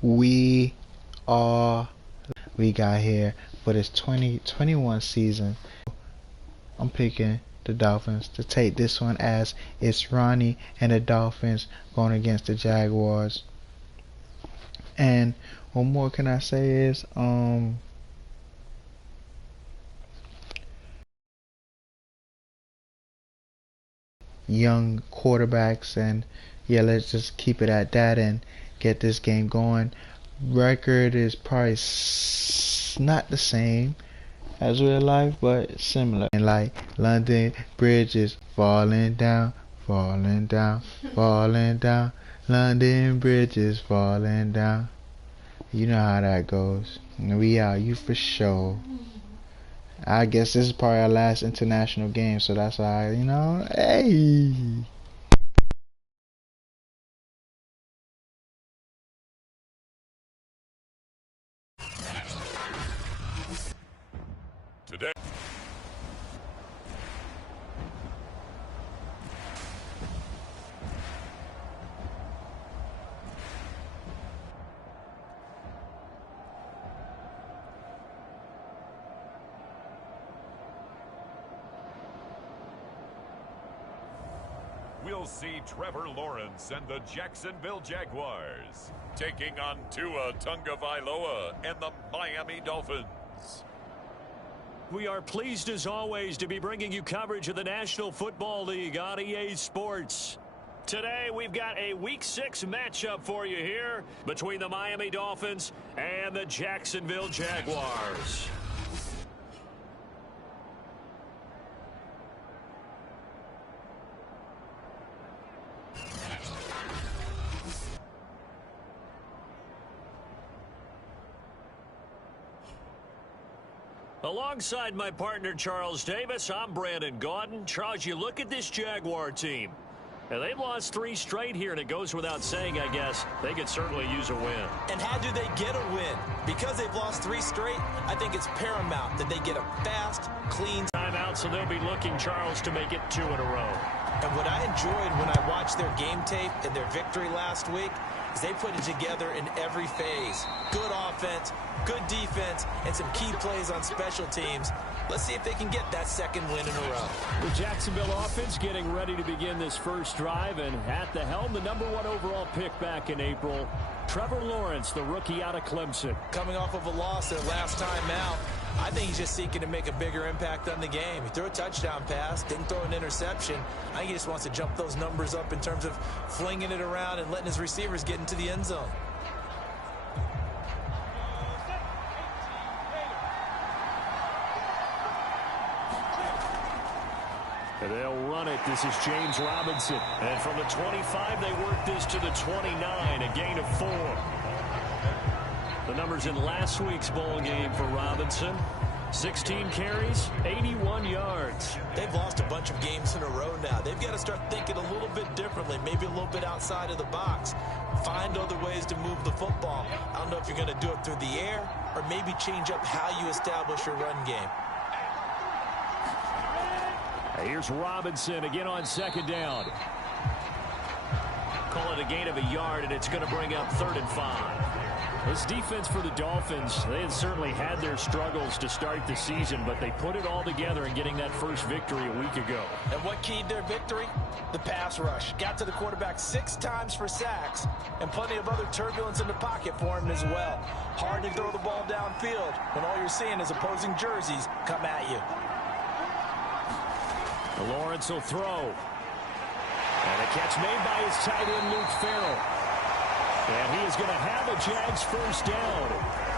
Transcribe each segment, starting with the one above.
We are we got here for this 2021 season. I'm picking the Dolphins to take this one as it's Ronnie and the Dolphins going against the Jaguars. And what more can I say is young quarterbacks, and yeah, let's just keep it at that and get this game going. Record is probably not the same as real life, but similar. And like London bridges falling down, falling down, falling down. London bridges falling down. You know how that goes. We out, you for sure. I guess this is probably our last international game, so that's why, hey. Today. We'll see Trevor Lawrence and the Jacksonville Jaguars taking on Tua Tagovailoa and the Miami Dolphins. We are pleased as always to be bringing you coverage of the National Football League on EA Sports. Today we've got a Week 6 matchup for you here between the Miami Dolphins and the Jacksonville Jaguars. Alongside my partner, Charles Davis, I'm Brandon Gaudin. Charles, you look at this Jaguar team. And they've lost 3 straight here, and it goes without saying, I guess, they could certainly use a win. And how do they get a win? Because they've lost 3 straight, I think it's paramount that they get a fast, clean timeout, so they'll be looking, Charles, to make it 2 in a row. And what I enjoyed when I watched their game tape and their victory last week is they put it together in every phase. Good offense, good defense, and some key plays on special teams. Let's see if they can get that 2nd win in a row. The Jacksonville offense getting ready to begin this first drive, and at the helm, the #1 overall pick back in April, Trevor Lawrence, the rookie out of Clemson. Coming off of a loss their last time out, I think he's just seeking to make a bigger impact on the game. He threw a touchdown pass, didn't throw an interception. I think he just wants to jump those numbers up in terms of flinging it around and letting his receivers get into the end zone. And they'll run it. This is James Robinson. And from the 25, they work this to the 29, a gain of 4. The numbers in last week's bowl game for Robinson: 16 carries, 81 yards. They've lost a bunch of games in a row now. They've got to start thinking a little bit differently, maybe a little bit outside of the box. Find other ways to move the football. I don't know if you're going to do it through the air or maybe change up how you establish your run game. Here's Robinson again on 2nd down. Call it a gain of a yard, and it's going to bring up 3rd and 5. This defense for the Dolphins, they had certainly had their struggles to start the season, but they put it all together in getting that first victory a week ago. And what keyed their victory? The pass rush. Got to the quarterback 6 times for sacks, and plenty of other turbulence in the pocket for him as well. Hard to throw the ball downfield when all you're seeing is opposing jerseys come at you. Lawrence will throw. And a catch made by his tight end, Luke Farrell. And he is going to have a Jags first down.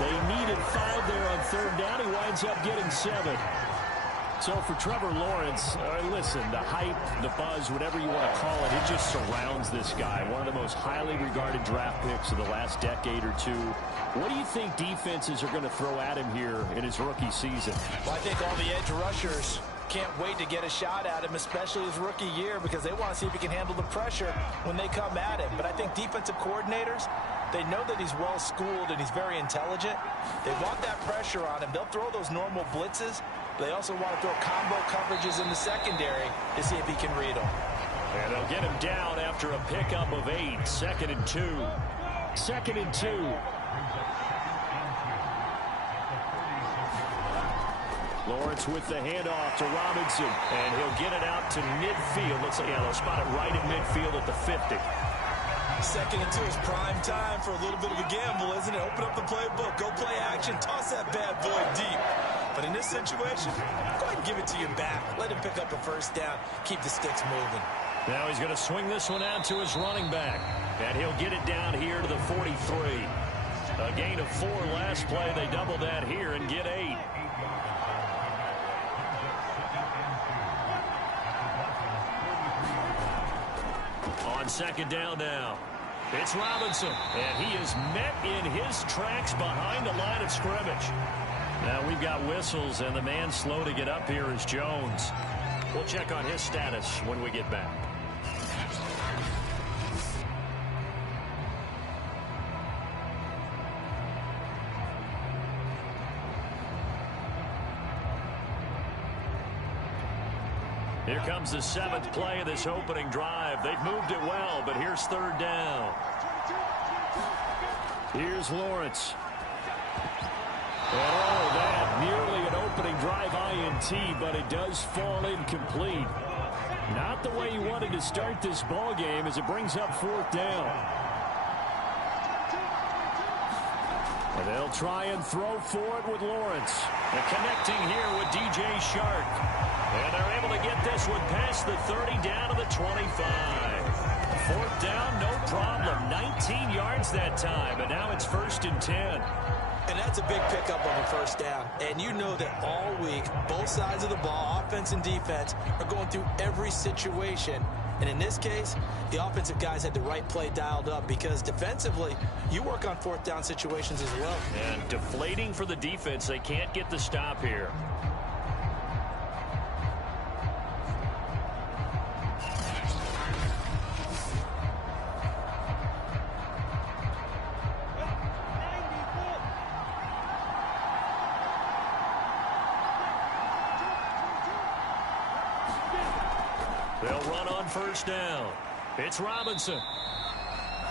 They needed 5 there on 3rd down. He winds up getting 7. So for Trevor Lawrence, listen, the hype, the buzz, whatever you want to call it, it just surrounds this guy. One of the most highly regarded draft picks of the last decade or two. What do you think defenses are going to throw at him here in his rookie season? Well, I think all the edge rushers can't wait to get a shot at him, especially his rookie year, because they want to see if he can handle the pressure when they come at him. But I think defensive coordinators, they know that he's well-schooled and he's very intelligent. They want that pressure on him. They'll throw those normal blitzes. They also want to throw combo coverages in the secondary to see if he can read them. And they'll get him down after a pickup of 8, 2nd and 2. 2nd and 2. Lawrence with the handoff to Robinson, and he'll get it out to midfield. Looks like, yeah, they'll spot it right at midfield at the 50. 2nd and 2 is prime time for a little bit of a gamble, isn't it? Open up the playbook, go play action, toss that bad boy deep. But in this situation, go ahead and give it to your back. Let him pick up a first down. Keep the sticks moving. Now he's going to swing this one out to his running back, and he'll get it down here to the 43. A gain of 4 last play. They double that here and get 8. On 2nd down now, it's Robinson, and he is met in his tracks behind the line of scrimmage. Now we've got whistles, and the man slow to get up here is Jones. We'll check on his status when we get back. Here comes the 7th play of this opening drive. They've moved it well, but here's 3rd down. Here's Lawrence. And all that, nearly an opening drive INT, but it does fall incomplete. Not the way he wanted to start this ball game as it brings up 4th down. And they'll try and throw for it with Lawrence. And connecting here with DJ Shark. And they're able to get this one past the 30 down to the 25. 4th down, no problem. 19 yards that time, and now it's 1st and 10. And that's a big pickup of a first down. And you know that all week, both sides of the ball, offense and defense, are going through every situation. And in this case, the offensive guys had the right play dialed up because defensively, you work on 4th down situations as well. And deflating for the defense. They can't get the stop here. They'll run on 1st down. It's Robinson.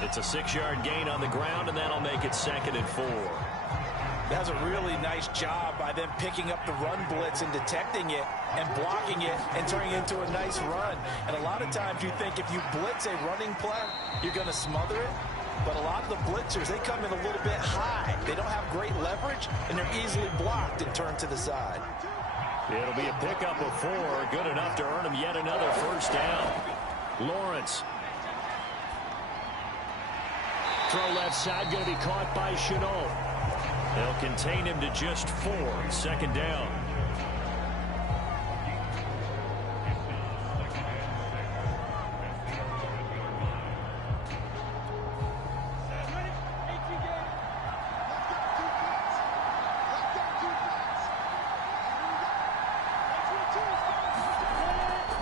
It's a 6-yard gain on the ground, and that'll make it 2nd and 4. That's a really nice job by them picking up the run blitz and detecting it and blocking it and turning it into a nice run. And a lot of times you think if you blitz a running play, you're going to smother it. But a lot of the blitzers, they come in a little bit high. They don't have great leverage, and they're easily blocked and turned to the side. It'll be a pickup of 4, good enough to earn him yet another 1st down. Lawrence. Throw left side, going to be caught by Chenault. They'll contain him to just 4, 2nd down.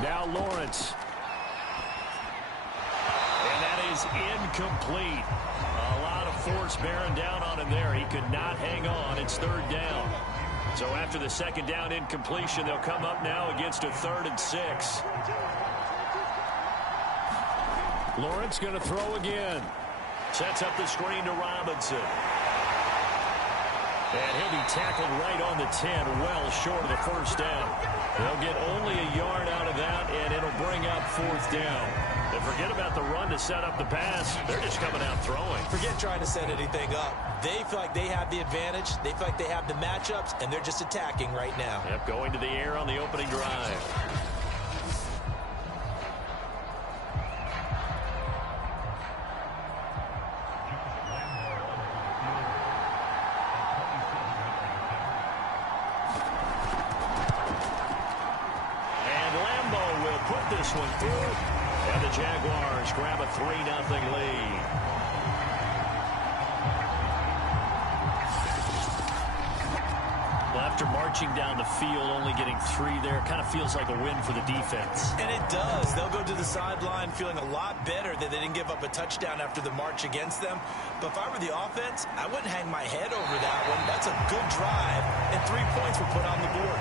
Now Lawrence. And that is incomplete. A lot of force bearing down on him there. He could not hang on. It's 3rd down. So after the 2nd down incompletion, they'll come up now against a 3rd and 6. Lawrence going to throw again. Sets up the screen to Robinson. And he'll be tackled right on the 10, well short of the 1st down. They'll get only a yard out of that, and it'll bring up 4th down. And forget about the run to set up the pass. They're just coming out throwing. Forget trying to set anything up. They feel like they have the advantage. They feel like they have the matchups, and they're just attacking right now. Yep, going to the air on the opening drive. This one through, and the Jaguars grab a 3-0 lead. Well, after marching down the field, only getting 3 there, kind of feels like a win for the defense. And it does. They'll go to the sideline feeling a lot better that they didn't give up a touchdown after the march against them. But if I were the offense, I wouldn't hang my head over that one. That's a good drive, and 3 points were put on the board.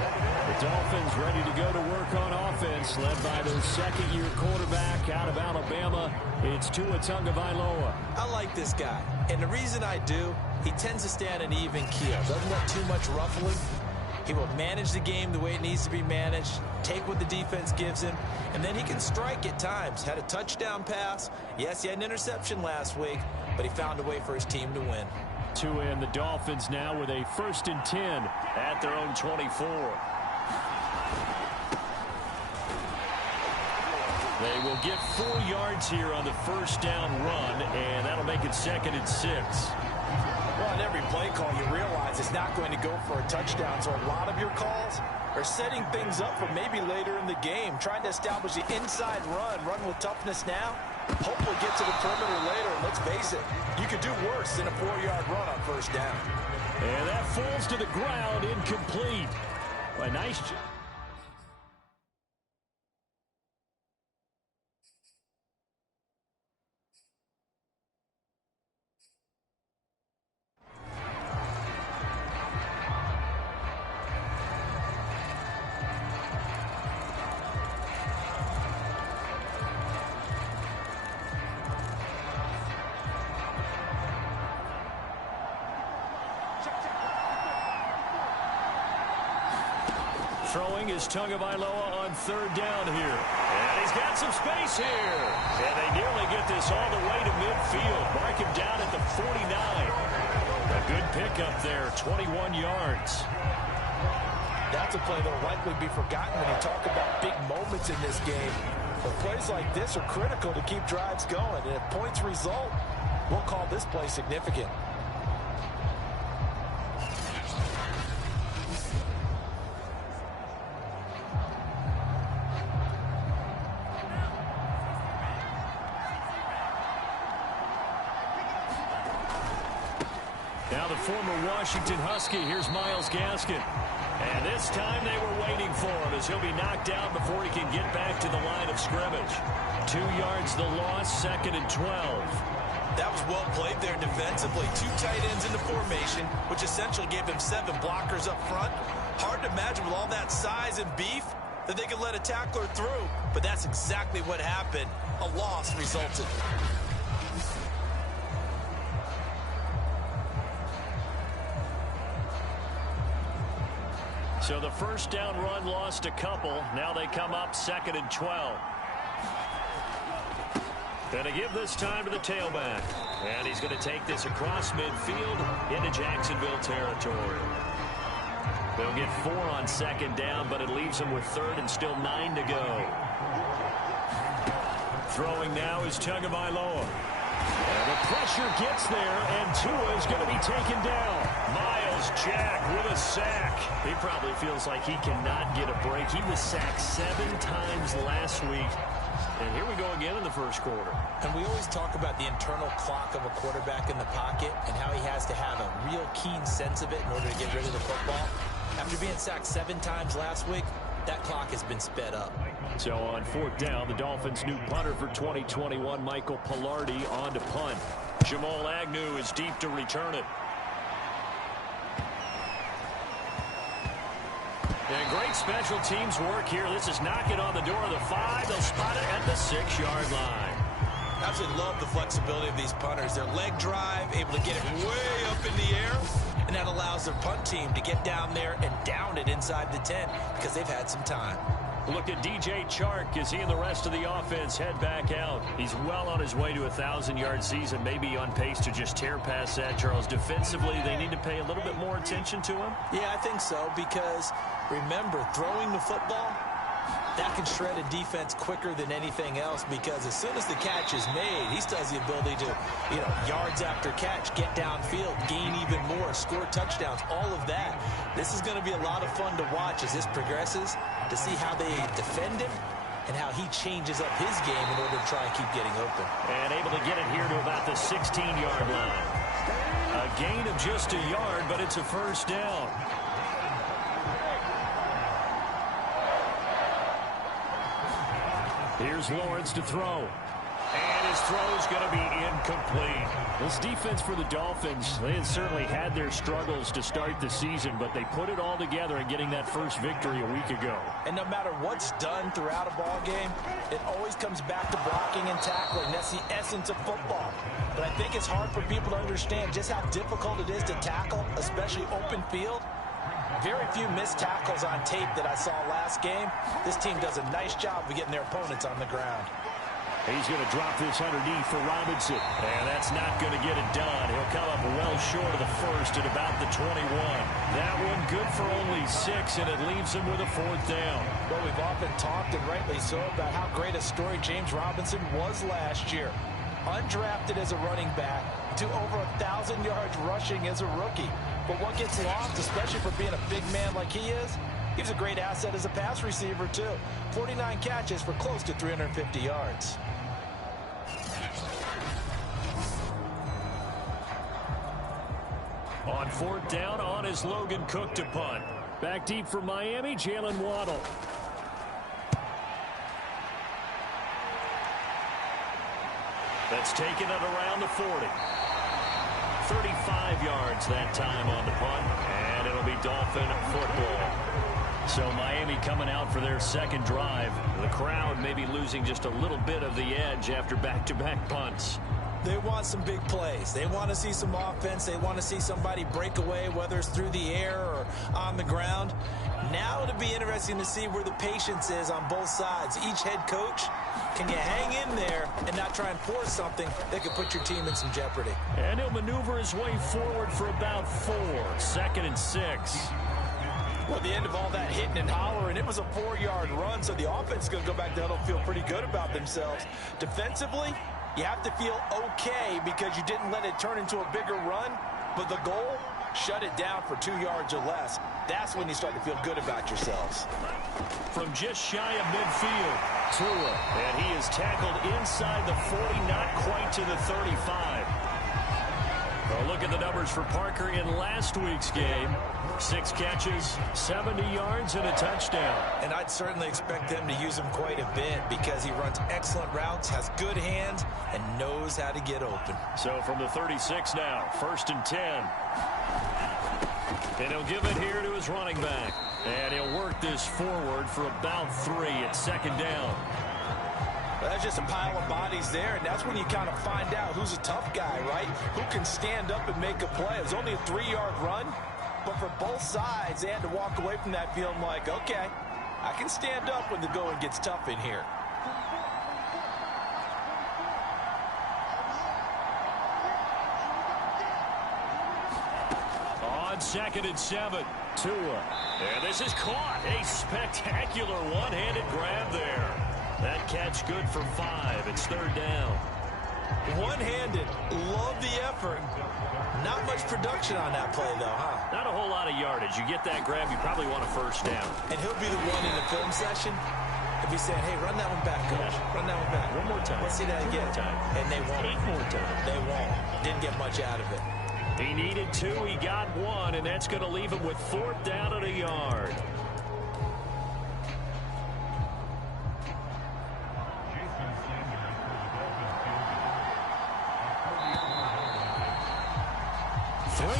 The Dolphins ready to go to work on offense. offense led by their second-year quarterback out of Alabama. It's Tua Tagovailoa. I like this guy, and the reason I do, he tends to stand an even keel. Doesn't let too much ruffling. He will manage the game the way it needs to be managed, take what the defense gives him, and then he can strike at times. Had a touchdown pass. Yes, he had an interception last week, but he found a way for his team to win. Tua and the Dolphins now with a 1st and 10 at their own 24. They will get 4 yards here on the first down run, and that'll make it 2nd and 6. Well, on every play call, you realize it's not going to go for a touchdown, so a lot of your calls are setting things up for maybe later in the game, trying to establish the inside run with toughness now, hopefully get to the perimeter later. And let's face it, you could do worse than a 4-yard run on first down. And that falls to the ground, incomplete. A nice job. Throwing is Tagovailoa on 3rd down here. And he's got some space here. And they nearly get this all the way to midfield. Mark him down at the 49. A good pickup there, 21 yards. That's a play that will likely be forgotten when you talk about big moments in this game. But plays like this are critical to keep drives going. And if points result, we'll call this play significant. Now the former Washington Husky, here's Myles Gaskin. And this time they were waiting for him as he'll be knocked down before he can get back to the line of scrimmage. 2 yards the loss, 2nd and 12. That was well played there defensively. 2 tight ends in the formation, which essentially gave them 7 blockers up front. Hard to imagine with all that size and beef that they could let a tackler through. But that's exactly what happened. A loss resulted. So the first down run lost a couple. Now they come up 2nd and 12. Gonna give this time to the tailback. And he's going to take this across midfield into Jacksonville territory. They'll get 4 on 2nd down, but it leaves them with 3rd and still 9 to go. Throwing now is Tagovailoa. And the pressure gets there, and Tua is going to be taken down. Myles Jack with a sack. He probably feels like he cannot get a break. He was sacked 7 times last week. And here we go again in the first quarter. And we always talk about the internal clock of a quarterback in the pocket and how he has to have a real keen sense of it in order to get rid of the football. After being sacked 7 times last week, that clock has been sped up. So on 4th down, the Dolphins' new punter for 2021, Michael Pilardi, on to punt. Jamal Agnew is deep to return it. And great special teams work here. This is knocking on the door of the 5. They'll spot it at the 6-yard line. Absolutely love the flexibility of these punters. Their leg drive, able to get it way up in the air, and that allows their punt team to get down there and down it inside the 10 because they've had some time. Look at DJ Chark as he and the rest of the offense head back out. He's well on his way to a 1,000-yard season, maybe on pace to just tear past that, Charles. Defensively, they need to pay a little bit more attention to him. Yeah, I think so, because remember, throwing the football, that can shred a defense quicker than anything else, because as soon as the catch is made, he still has the ability to, yards after catch, get downfield, gain even more, score touchdowns, all of that. This is going to be a lot of fun to watch as this progresses, to see how they defend him and how he changes up his game in order to try and keep getting open. And able to get it here to about the 16-yard line. A gain of just a yard, but it's a first down. Here's Lawrence to throw. And his throw's going to be incomplete. This defense for the Dolphins, they had certainly had their struggles to start the season, but they put it all together in getting that first victory a week ago. And no matter what's done throughout a ball game, it always comes back to blocking and tackling. That's the essence of football. But I think it's hard for people to understand just how difficult it is to tackle, especially open field. Very few missed tackles on tape that I saw last game. This team does a nice job of getting their opponents on the ground. He's going to drop this underneath for Robinson. And that's not going to get it done. He'll come up well short of the first at about the 21. That one good for only 6, and it leaves him with a 4th down. Well, we've often talked, and rightly so, about how great a story James Robinson was last year. Undrafted as a running back to over 1,000 yards rushing as a rookie. But what gets lost, especially for being a big man like he is, he's a great asset as a pass receiver, too. 49 catches for close to 350 yards. On 4th down, on is Logan Cook to punt. Back deep for Miami, Jalen Waddle. That's taken it around the 40. 35 yards that time on the punt, and it'll be Dolphin football. So Miami coming out for their second drive. The crowd maybe losing just a little bit of the edge after back-to-back punts. They want some big plays. They want to see some offense. They want to see somebody break away, whether it's through the air or on the ground. Now it'll be interesting to see where the patience is on both sides. Each head coach, can you hang in there and not try and force something that could put your team in some jeopardy? And he'll maneuver his way forward for about 4. 2nd and 6. Well, at the end of all that hitting and hollering, it was a 4-yard run, so the offense is going to go back down and feel pretty good about themselves. Defensively, you have to feel okay because you didn't let it turn into a bigger run, but the goal, shut it down for 2 yards or less. That's when you start to feel good about yourselves. From just shy of midfield, Tua, and he is tackled inside the 40, not quite to the 35. Well, look at the numbers for Parker in last week's game. 6 catches, 70 yards, and a touchdown. And I'd certainly expect them to use him quite a bit because he runs excellent routes, has good hands, and knows how to get open. So from the 36 now, 1st and 10. And he'll give it here to his running back. And he'll work this forward for about 3 at 2nd down. Well, that's just a pile of bodies there, and that's when you kind of find out who's a tough guy, right? Who can stand up and make a play. It was only a 3-yard run, but for both sides, they had to walk away from that feeling like, okay, I can stand up when the going gets tough in here. On 2nd and 7, Tua. And this is caught. A spectacular one-handed grab there. That catch good for 5. It's 3rd down. One-handed. Love the effort. Not much production on that play, though, huh? Not a whole lot of yardage. You get that grab, you probably want a 1st down. And he'll be the one in the film session if he's saying, hey, run that one back, coach. Run that one back. One more time. Let's see that again. And they won't. 8 more times. They won't. Didn't get much out of it. He needed 2. He got 1, and that's going to leave him with 4th down and a yard.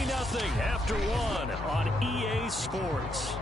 Nothing after 1 on EA Sports.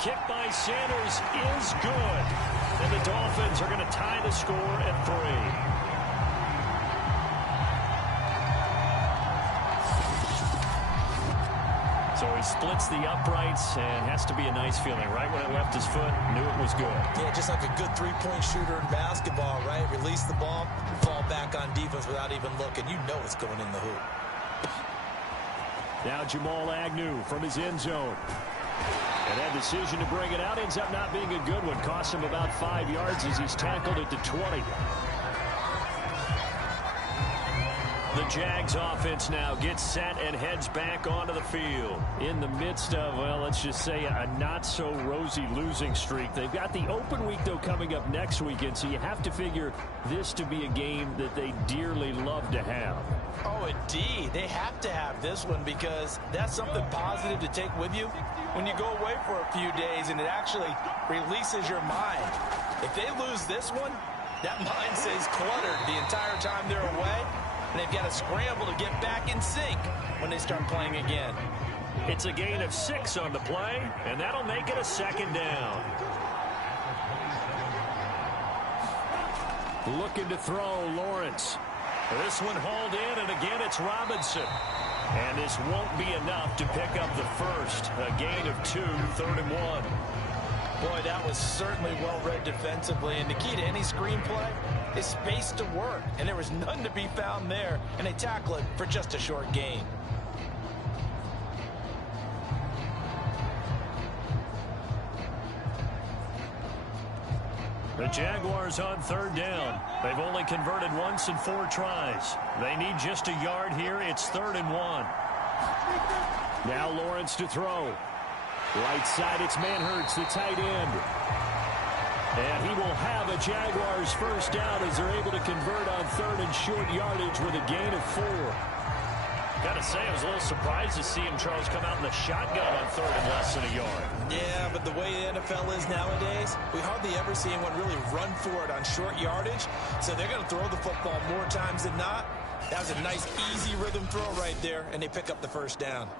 Kick by Sanders is good. And the Dolphins are going to tie the score at 3. So splits the uprights and has to be a nice feeling. Right when it left his foot, knew it was good. Yeah, just like a good three-point shooter in basketball, right? Release the ball, fall back on defense without even looking. You know it's going in the hoop. Now Jamal Agnew from his end zone. And that decision to bring it out ends up not being a good one. Cost him about 5 yards as he's tackled at the 20. The Jags offense now gets set and heads back onto the field. In the midst of, well, let's just say a not-so-rosy losing streak. They've got the open week, though, coming up next weekend, so you have to figure this to be a game that they dearly love to have. Oh, indeed. They have to have this one because that's something positive to take with you when you go away for a few days, and it actually releases your mind. If they lose this one, that mind stays cluttered the entire time they're away. And they've got to scramble to get back in sync when they start playing again. It's a gain of 6 on the play, and that'll make it a second down. Looking to throw, Lawrence. This one hauled in, and again it's Robinson. And this won't be enough to pick up the first. A gain of 2, 3rd and 1. Boy, that was certainly well-read defensively. And the key to any screenplay is space to work. And there was none to be found there. And they tackle it for just a short gain. The Jaguars on 3rd down. They've only converted once in 4 tries. They need just a yard here. It's 3rd and 1. Now Lawrence to throw. Right side, it's Manhurts, the tight end. And he will have a Jaguars first down as they're able to convert on 3rd and short yardage with a gain of 4. Got to say, I was a little surprised to see him, Charles, come out in the shotgun on 3rd and less than a yard. Yeah, but the way the NFL is nowadays, we hardly ever see anyone really run for it on short yardage. So they're going to throw the football more times than not. That was a nice, easy rhythm throw right there, and they pick up the first down.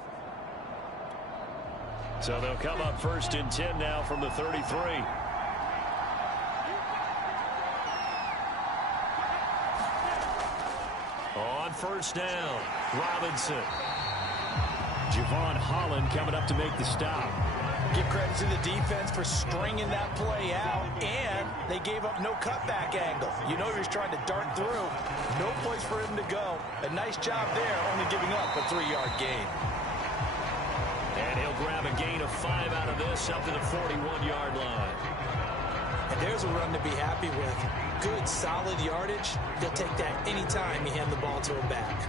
So they'll come up 1st and 10 now from the 33. On 1st down, Robinson. Javon Holland coming up to make the stop. Give credit to the defense for stringing that play out, and they gave up no cutback angle. You know he was trying to dart through. No place for him to go. A nice job there, only giving up a 3-yard gain. And he'll grab a gain of 5 out of this up to the 41-yard line. And there's a run to be happy with. Good, solid yardage. He'll take that anytime you hand the ball to him back.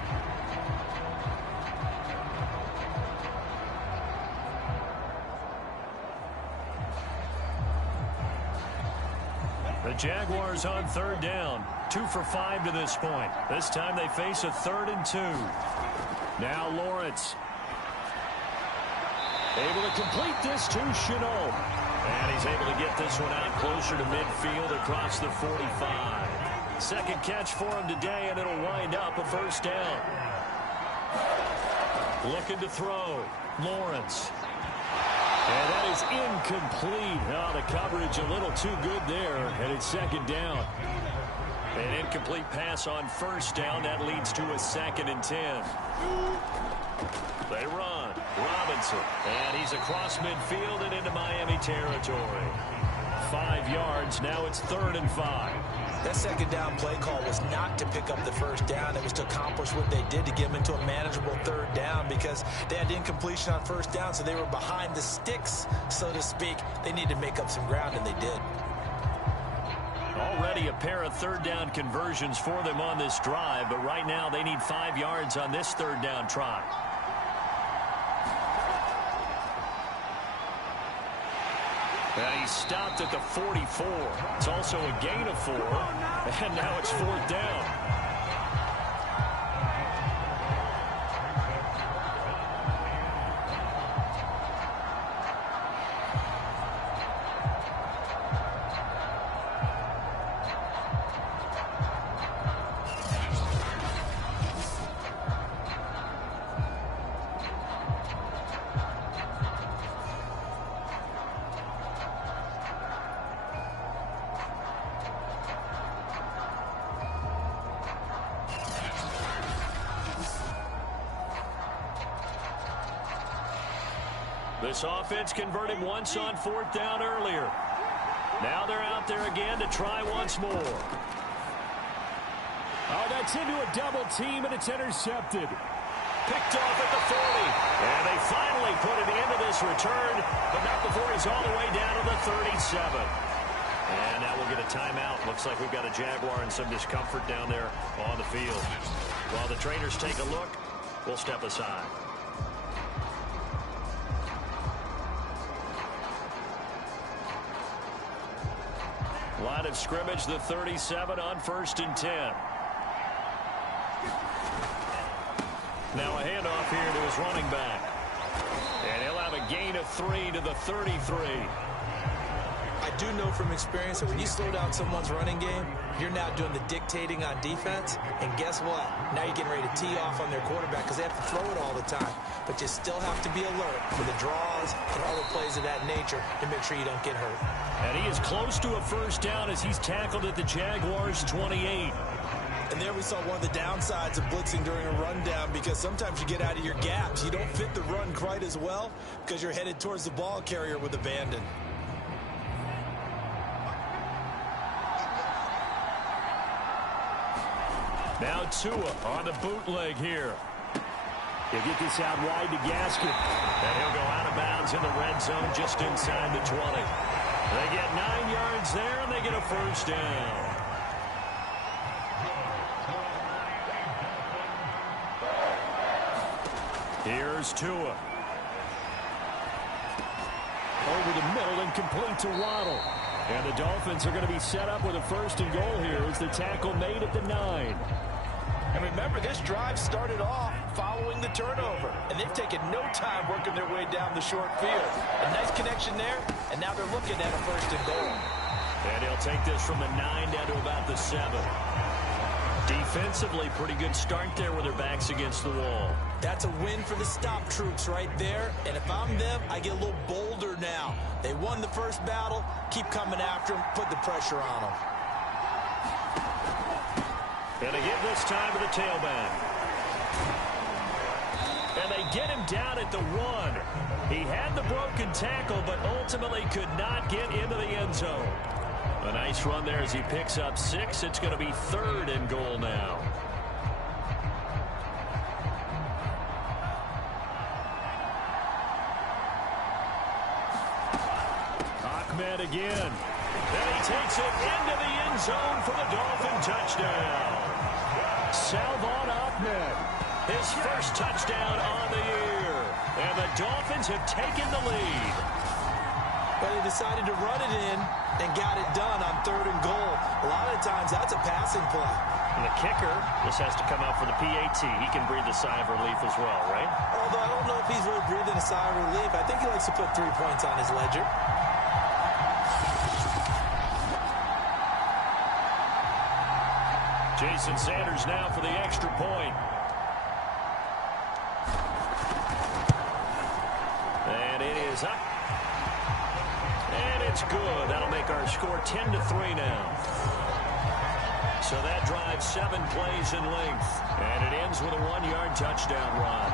The Jaguars on 3rd down. 2 for 5 to this point. This time they face a 3rd and 2. Now Lawrence. Able to complete this to Chenault. And he's able to get this one out closer to midfield across the 45. Second catch for him today, and it'll wind up a first down. Looking to throw. Lawrence. And that is incomplete. Oh, the coverage a little too good there, and it's 2nd down. An incomplete pass on 1st down. That leads to a 2nd and 10. They run. Robinson. And he's across midfield and into Miami territory. 5 yards. Now it's 3rd and 5. That 2nd down play call was not to pick up the first down. It was to accomplish what they did to get them into a manageable 3rd down because they had incompletion on 1st down, so they were behind the sticks, so to speak. They needed to make up some ground, and they did. Already a pair of 3rd down conversions for them on this drive, but right now they need 5 yards on this 3rd down try. And he stopped at the 44. It's also a gain of 4. And now it's 4th down. This offense converted once on 4th down earlier. Now they're out there again to try once more. Oh, that's into a double team, and it's intercepted. Picked off at the 40. And they finally put an end to this return, but not before he's all the way down to the 37. And now we'll get a timeout. Looks like we've got a Jaguar in some discomfort down there on the field. While the trainers take a look, we'll step aside. Line of scrimmage, the 37 on 1st and 10. Now a handoff here to his running back. And he'll have a gain of 3 to the 33. I do know from experience that when you slow down someone's running game, you're now doing the dictating on defense. And guess what? Now you're getting ready to tee off on their quarterback because they have to throw it all the time. But you still have to be alert for the draws and other plays of that nature to make sure you don't get hurt. And he is close to a 1st down as he's tackled at the Jaguars' 28. And there we saw one of the downsides of blitzing during a rundown, because sometimes you get out of your gaps. You don't fit the run quite as well because you're headed towards the ball carrier with abandon. Now Tua on the bootleg here. He'll get this out wide to Gaskin. And he'll go out of bounds in the red zone just inside the 20. They get 9 yards there, and they get a 1st down. Here's Tua. Over the middle and complete to Waddle. And the Dolphins are going to be set up with a 1st and goal here as the tackle made at the 9. And remember, this drive started off following the turnover. And they've taken no time working their way down the short field. A nice connection there, and now they're looking at a 1st and goal. And he'll take this from the 9 down to about the 7. Defensively, pretty good start there with their backs against the wall. That's a win for the stop troops right there. And if I'm them, I get a little bolder now. They won the first battle. Keep coming after them. Put the pressure on them. And they give this time to the tailback. And they get him down at the 1. He had the broken tackle, but ultimately could not get into the end zone. A nice run there as he picks up 6. It's going to be 3rd and goal now. Ahmed again. And he takes it into the end zone for the Dolphin touchdown. Salvon Ahmed, his first touchdown on the year. And the Dolphins have taken the lead. But he decided to run it in and got it done on 3rd and goal. A lot of times that's a passing play. And the kicker, this has to come out for the PAT. He can breathe a sigh of relief as well, right? Although I don't know if he's really breathing a sigh of relief. I think he likes to put 3 points on his ledger. Jason Sanders now for the extra point. And it is up. And it's good. That'll make our score 10-3 now. So that drives 7 plays in length. And it ends with a 1-yard touchdown run.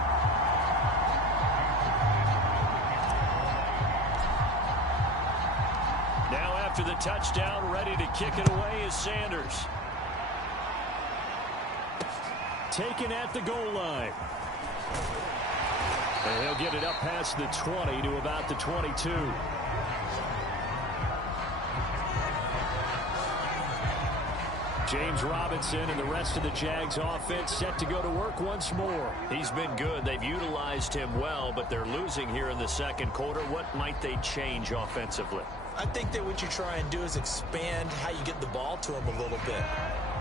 Now after the touchdown, ready to kick it away is Sanders. Taken at the goal line. And he'll get it up past the 20 to about the 22. James Robinson and the rest of the Jags offense set to go to work once more. He's been good. They've utilized him well, but they're losing here in the second quarter. What might they change offensively? I think that what you try and do is expand how you get the ball to him a little bit.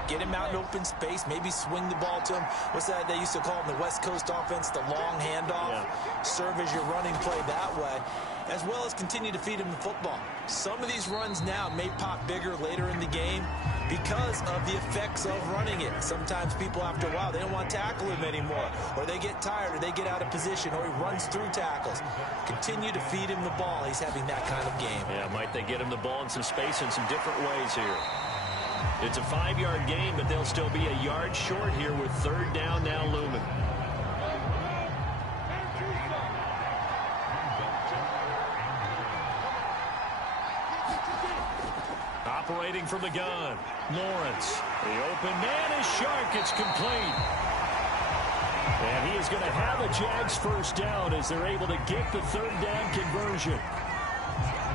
Get him out in open space, maybe swing the ball to him. What's that they used to call in the West Coast offense, the long handoff? Yeah. Serve as your running play that way, as well as continue to feed him the football. Some of these runs now may pop bigger later in the game because of the effects of running it. Sometimes people, after a while, they don't want to tackle him anymore, or they get tired, or they get out of position, or he runs through tackles. Continue to feed him the ball. He's having that kind of game. Yeah, might they get him the ball in some space in some different ways here. It's a 5-yard gain, but they'll still be a yard short here with 3rd down now looming. Formating from the gun. Lawrence. The open man is Shark. It's complete. And he is going to have a Jags first down as they're able to get the third down conversion.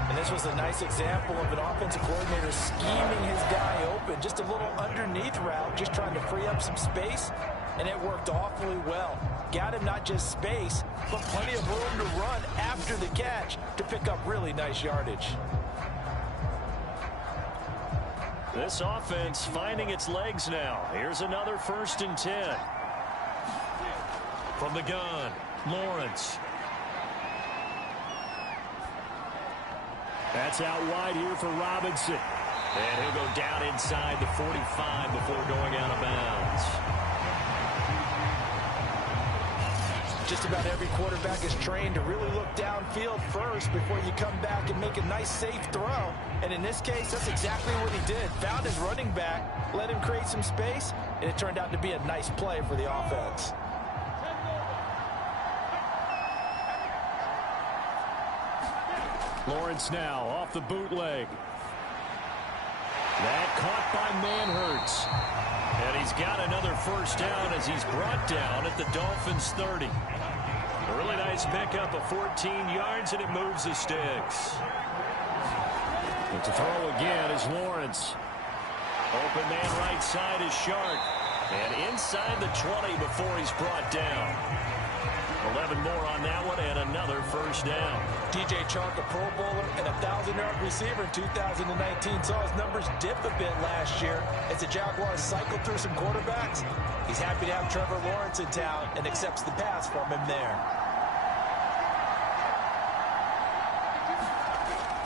And this was a nice example of an offensive coordinator scheming his guy open. Just a little underneath route, just trying to free up some space. And it worked awfully well. Got him not just space, but plenty of room to run after the catch to pick up really nice yardage. This offense finding its legs now. Here's another 1st and 10. From the gun, Lawrence. That's out wide here for Robinson. And he'll go down inside the 45 before going out of bounds. Just about every quarterback is trained to really look downfield first before you come back and make a nice, safe throw. And in this case, that's exactly what he did. Found his running back, let him create some space, and it turned out to be a nice play for the offense. Lawrence now off the bootleg. That caught by Manhertz. And he's got another first down as he's brought down at the Dolphins 30. A really nice pickup of 14 yards, and it moves the sticks. But to throw again is Lawrence. Open man right side is Shark. And inside the 20 before he's brought down. 11 more on that one, and another first down. DJ Chark, a Pro Bowler and a 1,000-yard receiver in 2019, saw his numbers dip a bit last year as the Jaguars cycled through some quarterbacks. He's happy to have Trevor Lawrence in town and accepts the pass from him there.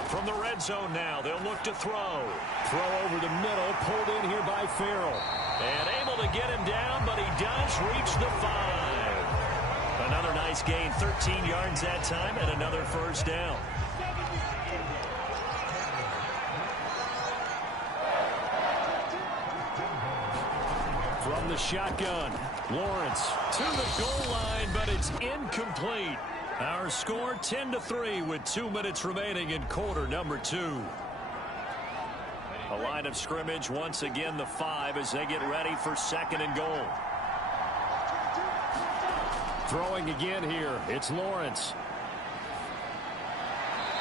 From the red zone now, they'll look to throw. Throw over the middle, pulled in here by Farrell. And able to get him down, but he does reach the 5. Another nice gain, 13 yards that time, and another first down. From the shotgun, Lawrence to the goal line, but it's incomplete. Our score 10-3 with 2 minutes remaining in quarter number 2. A line of scrimmage, once again the 5 as they get ready for 2nd and goal. Throwing again here, it's Lawrence.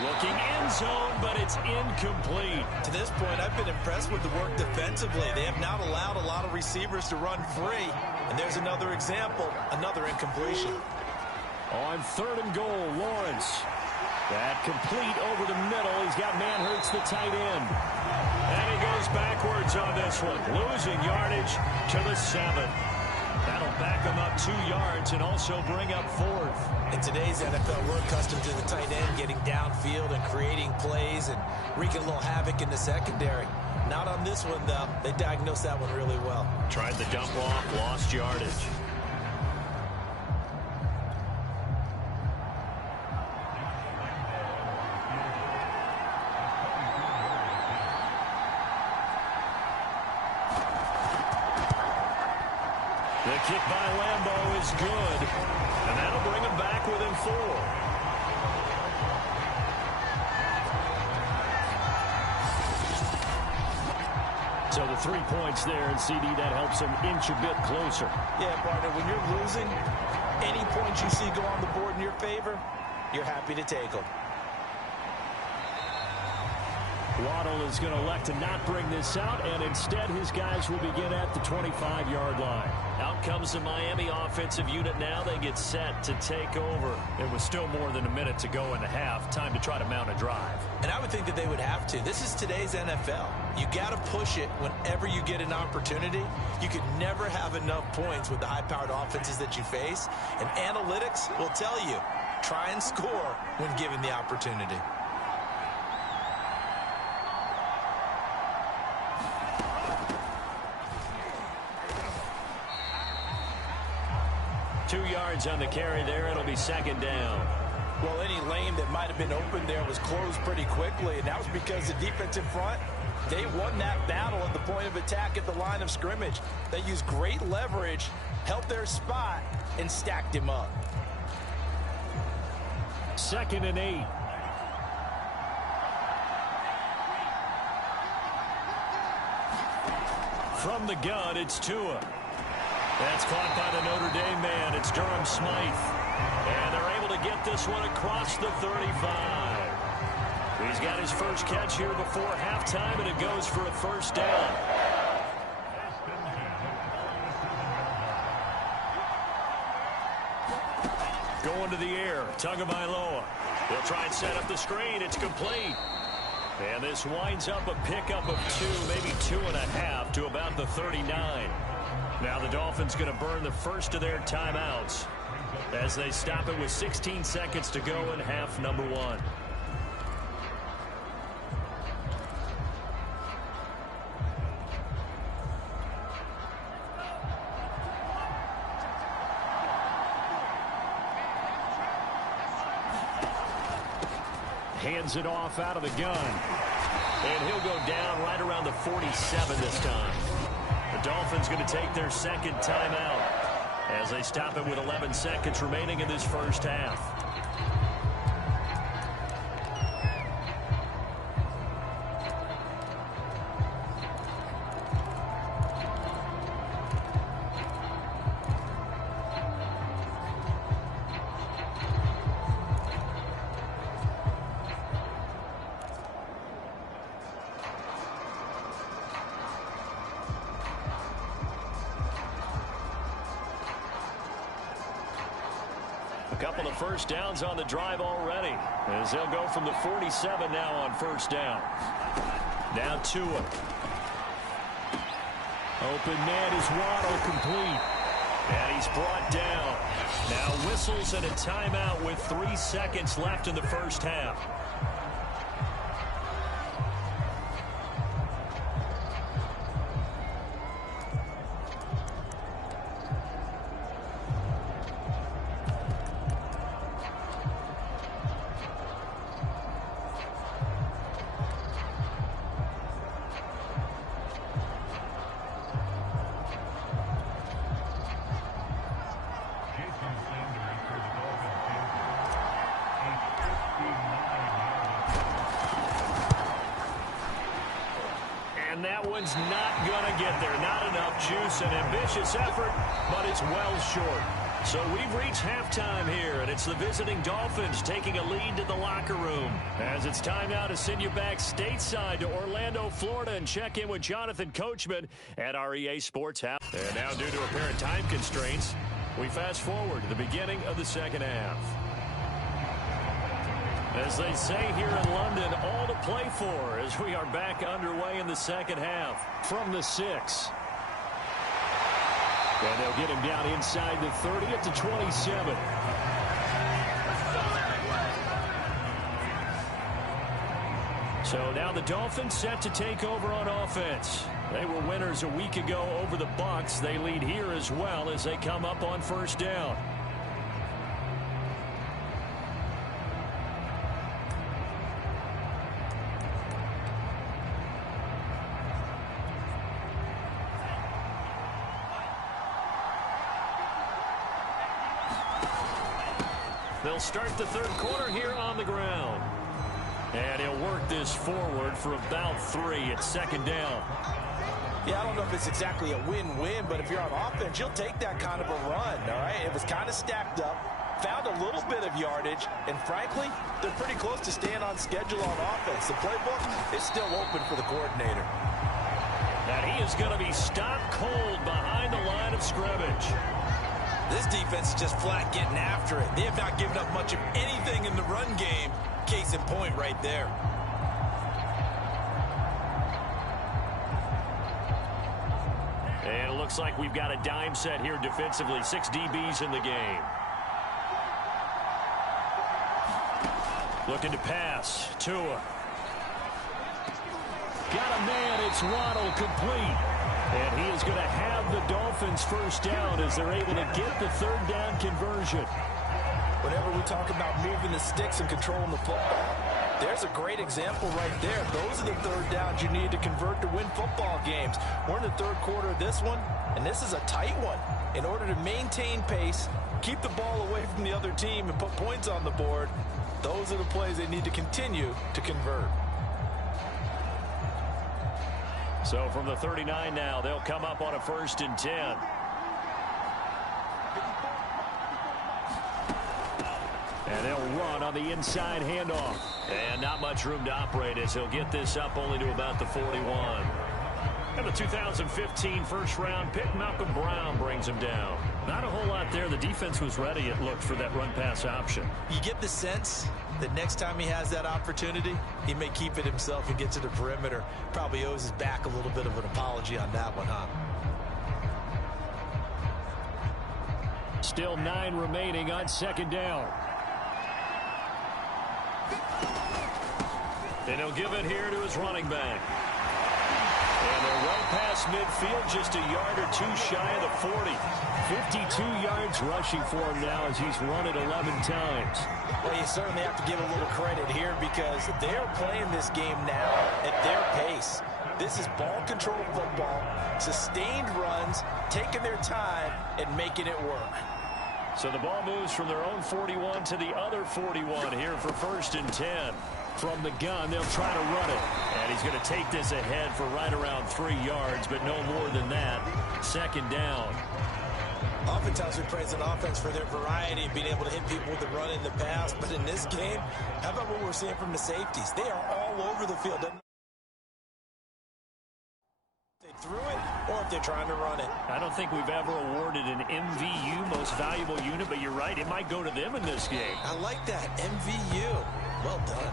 Looking end zone, but it's incomplete. To this point, I've been impressed with the work defensively. They have not allowed a lot of receivers to run free. And there's another example, another incompletion. On 3rd and goal, Lawrence. That complete over the middle. He's got Manhertz, the tight end. And he goes backwards on this one, losing yardage to the 7. That'll back him up 2 yards and also bring up 4th. In today's NFL, we're accustomed to the tight end getting downfield and creating plays and wreaking a little havoc in the secondary. Not on this one, though. They diagnosed that one really well. Tried the dump off, lost yardage. The kick by Lambeau is good, and that'll bring him back within 4. So the 3 points there, and CD, that helps him inch a bit closer. Yeah, partner, when you're losing, any points you see go on the board in your favor, you're happy to take them. Waddle is going to elect to not bring this out, and instead his guys will begin at the 25-yard line. Out comes the Miami offensive unit now. They get set to take over. There was still more than a minute to go in the half. Time to try to mount a drive. And I would think that they would have to. This is today's NFL. You got to push it whenever you get an opportunity. You can never have enough points with the high-powered offenses that you face. And analytics will tell you, try and score when given the opportunity. Two yards on the carry there. It'll be 2nd down. Well, any lane that might have been open there was closed pretty quickly, and that was because the defensive front, they won that battle at the point of attack at the line of scrimmage. They used great leverage, helped their spot, and stacked him up. 2nd and 8. From the gun, it's Tua. That's caught by the Notre Dame man. It's Durham Smythe. And they're able to get this one across the 35. He's got his first catch here before halftime, and it goes for a first down. Going to the air, Tagovailoa. He'll try and set up the screen. It's complete. And this winds up a pickup of 2, maybe 2.5 to about the 39. Now the Dolphins going to burn the first of their timeouts as they stop it with 16 seconds to go in half number 1. Hands it off out of the gun. And he'll go down right around the 47 this time. The Dolphins going to take their second timeout as they stop it with 11 seconds remaining in this first half. A couple of first downs on the drive already, as they'll go from the 47 now on first down. Now Tua. Open man is Waddle, complete. And he's brought down. Now whistles and a timeout with 3 seconds left in the first half. And that one's not going to get there. Not enough juice. An ambitious effort, but it's well short. So we've reached halftime here, and it's the visiting Dolphins taking a lead to the locker room. As it's time now to send you back stateside to Orlando, Florida, and check in with Jonathan Coachman at our EA Sports House. And now, due to apparent time constraints, we fast forward to the beginning of the second half. As they say here in London, all to play for as we are back underway in the second half from the 6. And they'll get him down inside the 30 at the 27. So now the Dolphins set to take over on offense. They were winners a week ago over the Bucs. They lead here as well as they come up on first down. They'll start the third quarter here on the ground. And he'll work this forward for about 3 at second down. Yeah, I don't know if it's exactly a win-win, but if you're on offense, you'll take that kind of a run, all right? It was kind of stacked up, found a little bit of yardage, and frankly, they're pretty close to staying on schedule on offense. The playbook is still open for the coordinator. And he is going to be stopped cold behind the line of scrimmage. This defense is just flat getting after it. They have not given up much of anything in the run game. Case in point right there. And it looks like we've got a dime set here defensively. 6 DBs in the game. Looking to pass. Tua. Got a man. It's Waddle, complete. And he is going to have the Dolphins first down as they're able to get the third down conversion. Whenever we talk about moving the sticks and controlling the football, there's a great example right there. Those are the third downs you need to convert to win football games. We're in the third quarter of this one, and this is a tight one. In order to maintain pace, keep the ball away from the other team, and put points on the board, those are the plays they need to continue to convert. So from the 39 now, they'll come up on a 1st and 10. And they'll run on the inside handoff. And not much room to operate as he'll get this up only to about the 41. And the 2015 first-round pick, Malcolm Brown, brings him down. Not a whole lot there. The defense was ready, it looked, for that run-pass option. You get the sense that next time he has that opportunity, he may keep it himself and get to the perimeter. Probably owes his back a little bit of an apology on that one, huh? Still 9 remaining on 2nd down. And he'll give it here to his running back. And they're well past midfield, just a yard or 2 shy of the 40. 52 yards rushing for him now as he's run it 11 times. Well, you certainly have to give a little credit here because they're playing this game now at their pace. This is ball control football, sustained runs, taking their time and making it work. So the ball moves from their own 41 to the other 41 here for 1st and 10. From the gun, they'll try to run it. And he's going to take this ahead for right around 3 yards, but no more than that. 2nd down. Oftentimes we praise an offense for their variety and being able to hit people with the run in the pass. But in this game, how about what we're seeing from the safeties? They are all over the field. They threw it or if they're trying to run it. I don't think we've ever awarded an MVU, most valuable unit, but you're right, it might go to them in this game. I like that, MVU. Well done.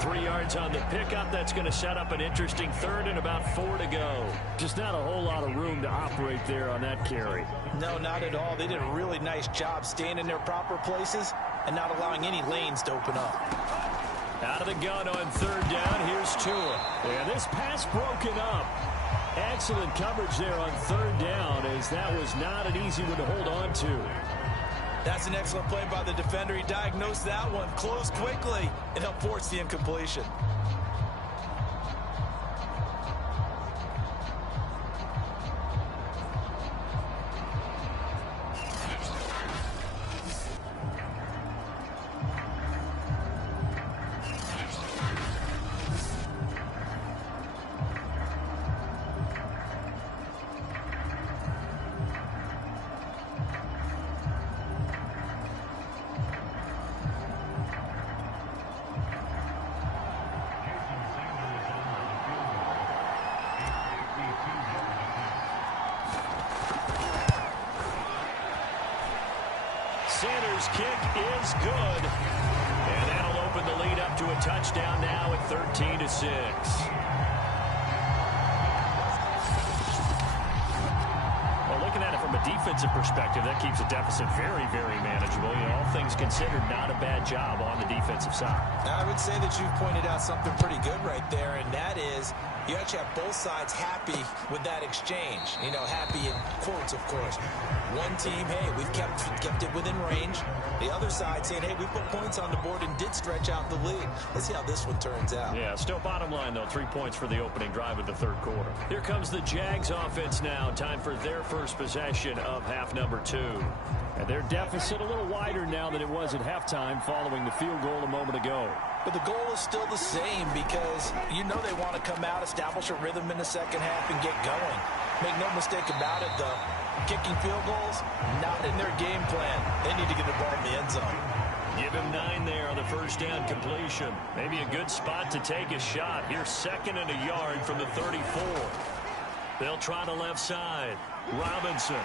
3 yards on the pickup. That's going to set up an interesting 3rd and about 4 to go. Just not a whole lot of room to operate there on that carry. No, not at all. They did a really nice job staying in their proper places and not allowing any lanes to open up. Out of the gun on 3rd down. Here's Tua. And this pass broken up. Excellent coverage there on 3rd down, as that was not an easy one to hold on to. That's an excellent play by the defender. He diagnosed that one, closed quickly, and helped force the incompletion. Sanders' kick is good. And that'll open the lead up to a touchdown now at 13-6. Well, looking at it from a defensive perspective, that keeps the deficit very, very manageable. You know, all things considered, not a bad job on the defensive side. I would say that you've pointed out something pretty good right there, and that is you actually have both sides happy with that exchange. You know, happy in quotes, of course. One team, hey, we've kept it within range. The other side saying, hey, we put points on the board and did stretch out the lead. Let's see how this one turns out. Yeah, still bottom line, though, 3 points for the opening drive of the 3rd quarter. Here comes the Jags offense now. Time for their first possession of half number 2. And their deficit a little wider now than it was at halftime following the field goal a moment ago. But the goal is still the same because you know they want to come out, establish a rhythm in the second half, and get going. Make no mistake about it, though. Kicking field goals, not in their game plan. They need to get the ball in the end zone. Give him 9 there on the 1st down completion. Maybe a good spot to take a shot. Here's 2nd and a yard from the 34. They'll try the left side. Robinson.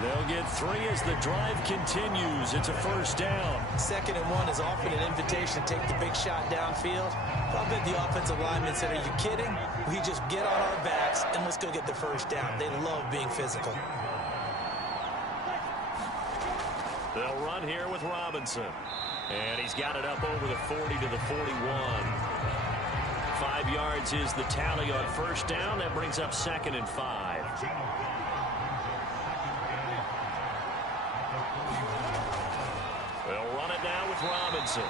They'll get 3 as the drive continues. It's a 1st down. 2nd and 1 is often an invitation to take the big shot downfield. But I bet the offensive lineman said, are you kidding? We just get on our backs and let's go get the 1st down. They love being physical. They'll run here with Robinson. And he's got it up over the 40 to the 41. 5 yards is the tally on 1st down. That brings up 2nd and 5. They'll run it now with Robinson.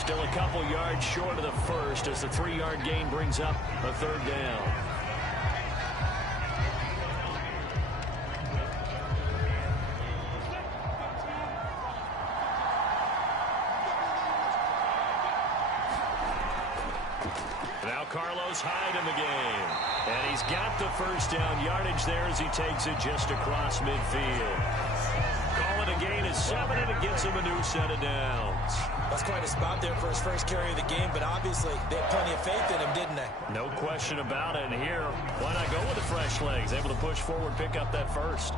Still a couple yards short of the 1st as the 3-yard gain brings up a 3rd down. Carlos Hyde in the game. And he's got the first down yardage there as he takes it just across midfield. Call it a gain of 7, and it gets him a new set of downs. That's quite a spot there for his first carry of the game, but obviously they had plenty of faith in him, didn't they? No question about it. And here, why not go with the fresh legs? Able to push forward, pick up that first.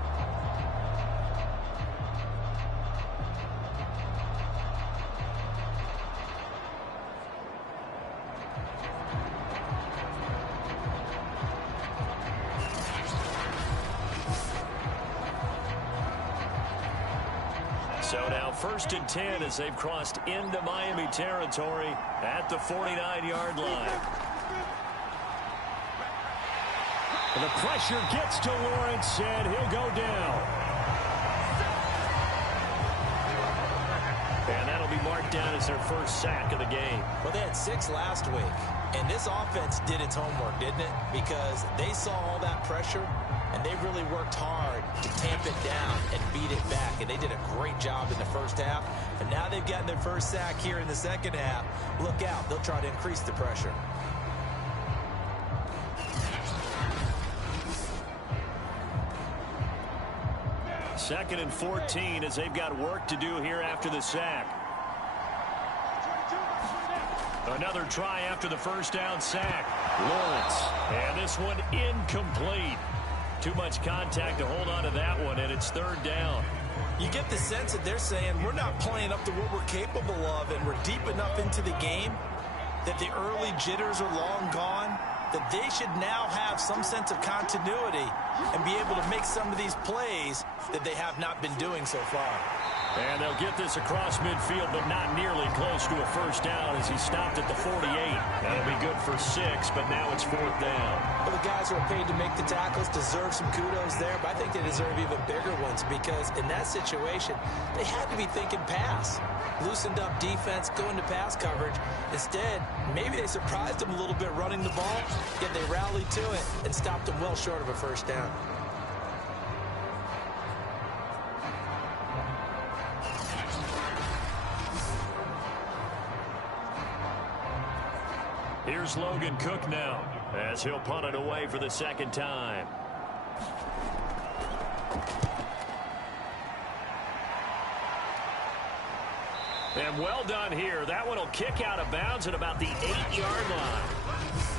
So now 1st and 10 as they've crossed into Miami territory at the 49-yard line. And the pressure gets to Lawrence, and he'll go down. And that'll be marked down as their first sack of the game. Well, they had 6 last week, and this offense did its homework, didn't it? Because they saw all that pressure, and they really worked hard to tamp it down and beat it back. And they did a great job in the first half. And now they've gotten their first sack here in the second half. Look out. They'll try to increase the pressure. Second and 14 as they've got work to do here after the sack. Another try after the first down sack. Lawrence. And this one incomplete. Too much contact to hold on to that one, and it's 3rd down. You get the sense that they're saying we're not playing up to what we're capable of, and we're deep enough into the game that the early jitters are long gone, that they should now have some sense of continuity and be able to make some of these plays that they have not been doing so far. And they'll get this across midfield, but not nearly close to a first down as he stopped at the 48. That'll be good for 6, but now it's 4th down. Well, the guys who are paid to make the tackles deserve some kudos there, but I think they deserve even bigger ones because in that situation, they had to be thinking pass. Loosened up defense, going to pass coverage. Instead, maybe they surprised them a little bit running the ball, yet they rallied to it and stopped them well short of a first down. Here's Logan Cook now as he'll punt it away for the 2nd time. And well done here. That one will kick out of bounds at about the 8-yard line.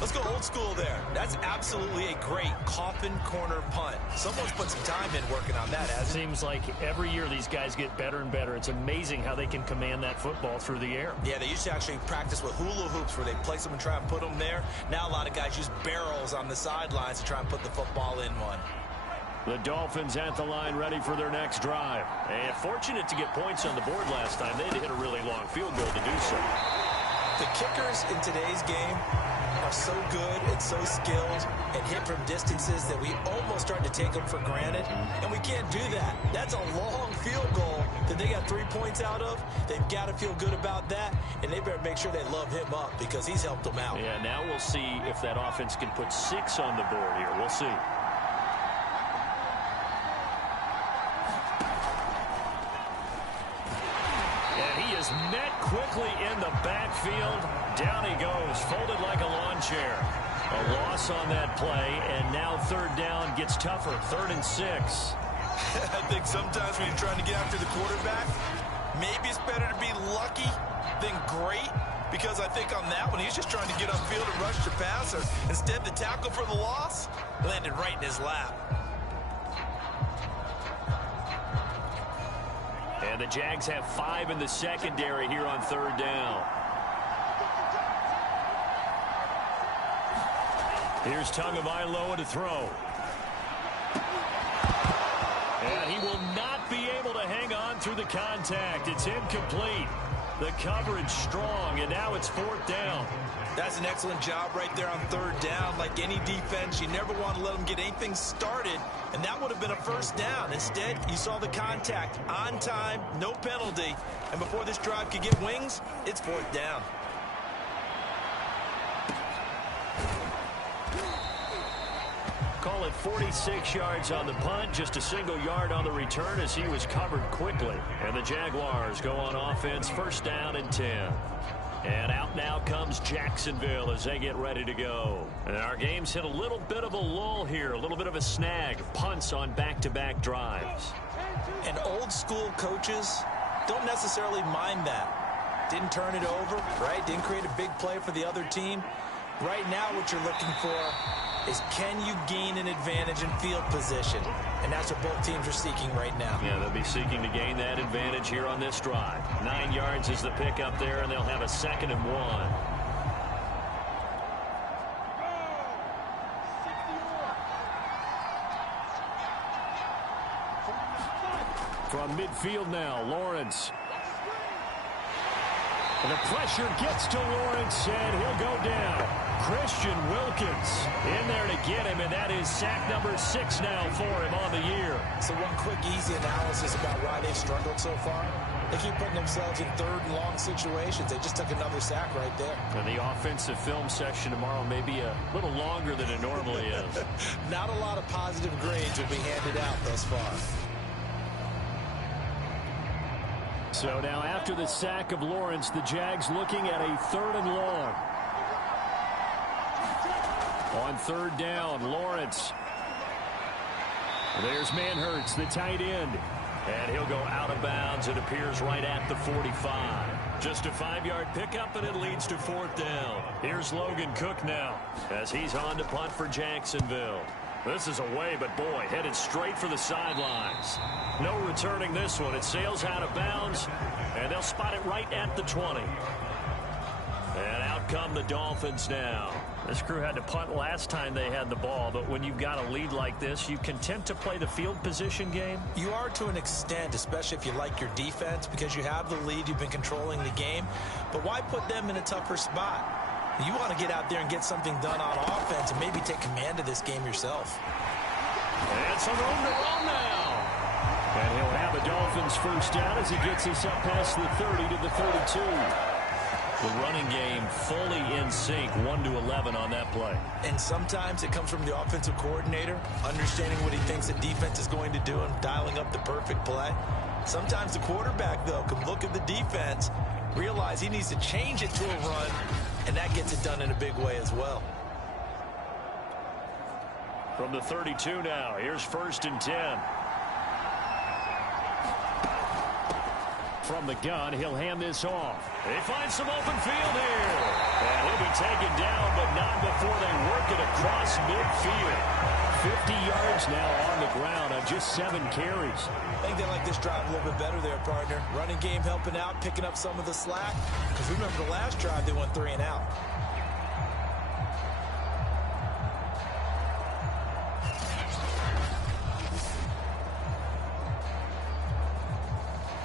Let's go old school there. That's absolutely a great coffin corner punt. Someone's put some time in working on that, hasn't it? Seems like every year these guys get better and better. It's amazing how they can command that football through the air. Yeah, they used to actually practice with hula hoops where they place them and try and put them there. Now a lot of guys use barrels on the sidelines to try and put the football in one. The Dolphins at the line ready for their next drive. And fortunate to get points on the board last time. They had to hit a really long field goal to do so. The kickers in today's game are so good and so skilled and hit from distances that we almost start to take them for granted. And we can't do that. That's a long field goal that they got 3 points out of. They've got to feel good about that. And they better make sure they love him up because he's helped them out. Yeah, now we'll see if that offense can put 6 on the board here. We'll see. Met quickly in the backfield. Down he goes, folded like a lawn chair. A loss on that play, and now 3rd down gets tougher. 3rd and 6. I think sometimes when you're trying to get after the quarterback, maybe it's better to be lucky than great, because I think on that one, he's just trying to get upfield and rush the passer. Instead, the tackle for the loss landed right in his lap. And the Jags have 5 in the secondary here on 3rd down. Here's Tagovailoa to throw. And he will not be able to hang on through the contact. It's incomplete. The coverage strong, and now it's 4th down. That's an excellent job right there on 3rd down. Like any defense, you never want to let them get anything started, and that would have been a first down. Instead, you saw the contact on time, no penalty, and before this drive could get wings, it's 4th down. Call it 46 yards on the punt, just a single yard on the return as he was covered quickly. And the Jaguars go on offense, 1st down and 10. And out now comes Jacksonville as they get ready to go. And our game's hit a little bit of a lull here, a little bit of a snag. Punts on back-to-back drives. And old school coaches don't necessarily mind that. Didn't turn it over, right? Didn't create a big play for the other team. Right now what you're looking for is, can you gain an advantage in field position? And that's what both teams are seeking right now. Yeah, they'll be seeking to gain that advantage here on this drive. 9 yards is the pickup there, and they'll have a 2nd and 1. From midfield now, Lawrence. And the pressure gets to Lawrence, and he'll go down. Christian Wilkins in there to get him, and that is sack number 6 now for him on the year. So one quick, easy analysis about why they've struggled so far. They keep putting themselves in 3rd and long situations. They just took another sack right there. And the offensive film session tomorrow may be a little longer than it normally is. Not a lot of positive grades will be handed out thus far. So now after the sack of Lawrence, the Jags looking at a 3rd and long. On 3rd down, Lawrence. There's Manhurts, the tight end. And he'll go out of bounds. It appears right at the 45. Just a 5-yard pickup, and it leads to 4th down. Here's Logan Cook now as he's on to punt for Jacksonville. This is away, but boy, headed straight for the sidelines. No returning this one. It sails out of bounds, and they'll spot it right at the 20. And out come the Dolphins now. This crew had to punt last time they had the ball, but when you've got a lead like this, you content to play the field position game? You are to an extent, especially if you like your defense, because you have the lead, you've been controlling the game. But why put them in a tougher spot? You want to get out there and get something done on offense and maybe take command of this game yourself. And some room to run now. And he'll have the Dolphins first down as he gets us up past the 30 to the 32. The running game fully in sync, 1-11 on that play. And sometimes it comes from the offensive coordinator, understanding what he thinks the defense is going to do and dialing up the perfect play. Sometimes the quarterback, though, can look at the defense, realize he needs to change it to a run, and that gets it done in a big way as well. From the 32 now, here's 1st and 10. From the gun, he'll hand this off. They find some open field here. And he'll be taken down, but not before they work it across midfield. 50 yards now on the ground on just 7 carries. I think they like this drive a little bit better there, partner. Running game helping out, picking up some of the slack. Because remember the last drive, they went 3 and out.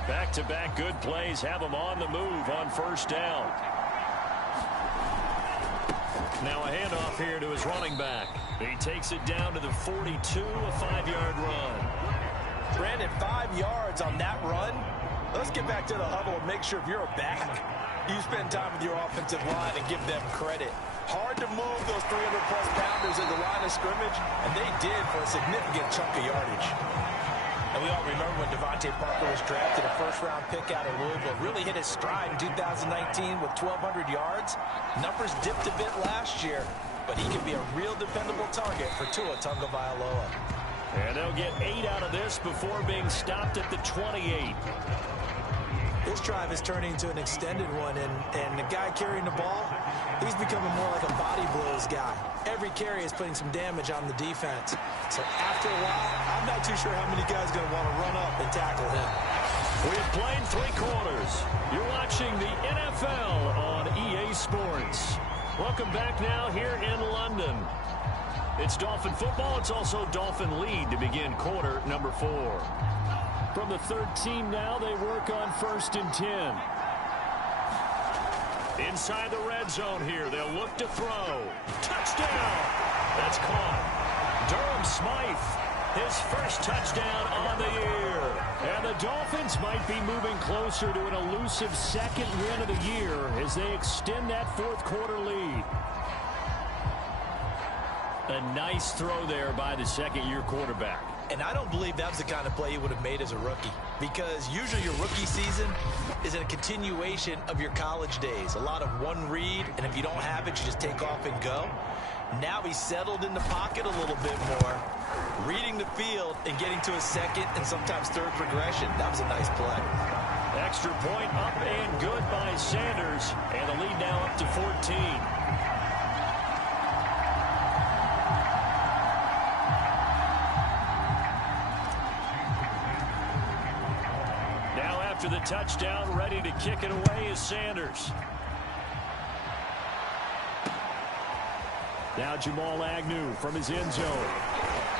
Back-to-back good plays have them on the move on 1st down. Now a handoff here to his running back. He takes it down to the 42, a 5-yard run. Brandon, 5 yards on that run. Let's get back to the huddle and make sure if you're a back, you spend time with your offensive line and give them credit. Hard to move those 300-plus pounders at the line of scrimmage, and they did for a significant chunk of yardage. And we all remember when Devontae Parker was drafted, a 1st-round pick out of Louisville, really hit his stride in 2019 with 1,200 yards. Numbers dipped a bit last year, but he can be a real dependable target for Tua Tagovailoa. And they'll get 8 out of this before being stopped at the 28. This drive is turning into an extended one, and the guy carrying the ball, he's becoming more like a body blows guy. Every carry is putting some damage on the defense. So after a while, I'm not too sure how many guys are going to want to run up and tackle him. We've played 3 quarters. You're watching the NFL on EA Sports. Welcome back now here in London. It's Dolphin football. It's also Dolphin lead to begin quarter number 4. From the 13 now, they work on 1st and 10. Inside the red zone here, they'll look to throw. Touchdown! That's caught. Durham Smythe, his first touchdown on the year. And the Dolphins might be moving closer to an elusive 2nd win of the year as they extend that 4th quarter lead. A nice throw there by the 2nd-year quarterback. And I don't believe that was the kind of play he would have made as a rookie, because usually your rookie season is a continuation of your college days. A lot of one read, and if you don't have it, you just take off and go. Now he's settled in the pocket a little bit more, reading the field and getting to a second and sometimes third progression. That was a nice play. Extra point up and good by Sanders, and the lead now up to 14. After the touchdown, ready to kick it away is Sanders. Now Jamal Agnew from his end zone.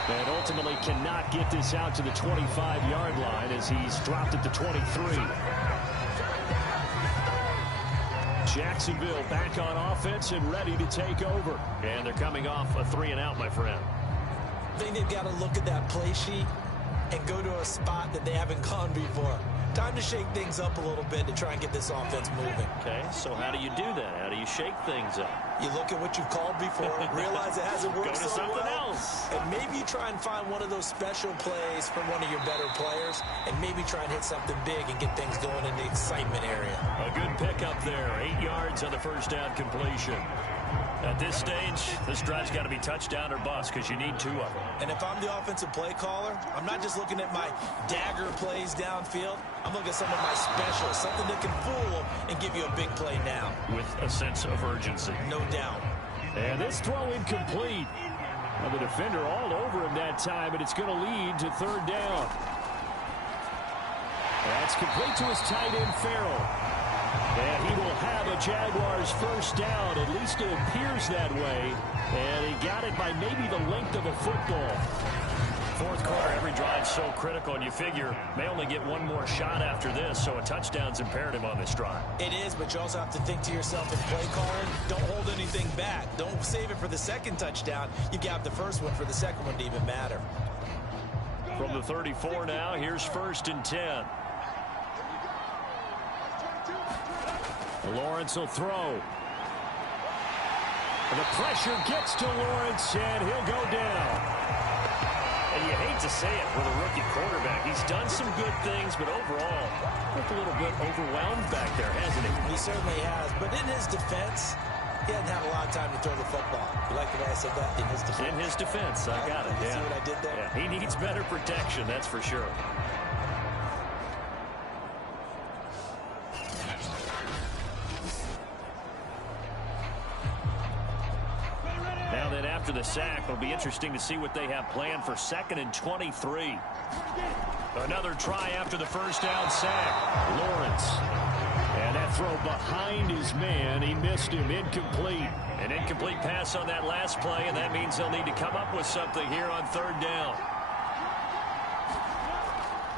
And ultimately cannot get this out to the 25-yard line as he's dropped at the 23. Jacksonville back on offense and ready to take over. And they're coming off a 3-and-out, my friend. I think they've got to look at that play sheet and go to a spot that they haven't gone before. Time to shake things up a little bit to try and get this offense moving. Okay, so how do you do that? How do you shake things up? You look at what you've called before, realize it hasn't worked Go to so something well, else. and maybe you try and find one of those special plays from one of your better players, and maybe try and hit something big and get things going in the excitement area. A good pickup there, 8 yards on the first down completion. At this stage, this drive's got to be touchdown or bust because you need 2 of them. And if I'm the offensive play caller, I'm not just looking at my dagger plays downfield. I'm looking at some of my specials, something that can fool them and give you a big play now. With a sense of urgency. No doubt. And this throw incomplete. Well, the defender all over him that time, and it's going to lead to 3rd down. That's complete to his tight end, Farrell. And he will have a Jaguars first down. At least it appears that way. And he got it by maybe the length of a football. 4th quarter, every drive's so critical, and you figure may only get one more shot after this, so a touchdown's imperative on this drive. It is, but you also have to think to yourself in play calling, don't hold anything back. Don't save it for the second touchdown. You got the first one for the second one to even matter. From the 34 now, here's 1st and 10. Lawrence will throw. And the pressure gets to Lawrence, and he'll go down. And you hate to say it with a rookie quarterback. He's done some good things, but overall, looked a little bit overwhelmed back there, hasn't he? He certainly has. But in his defense, he hadn't had a lot of time to throw the football. You like the way I said that? In his defense. In his defense, I got it. You see what I did there? Yeah, he needs better protection, that's for sure. Now then, after the sack, it'll be interesting to see what they have planned for 2nd and 23. Another try after the first down sack. Lawrence. And that throw behind his man. He missed him. Incomplete. An incomplete pass on that last play, and that means they'll need to come up with something here on 3rd down.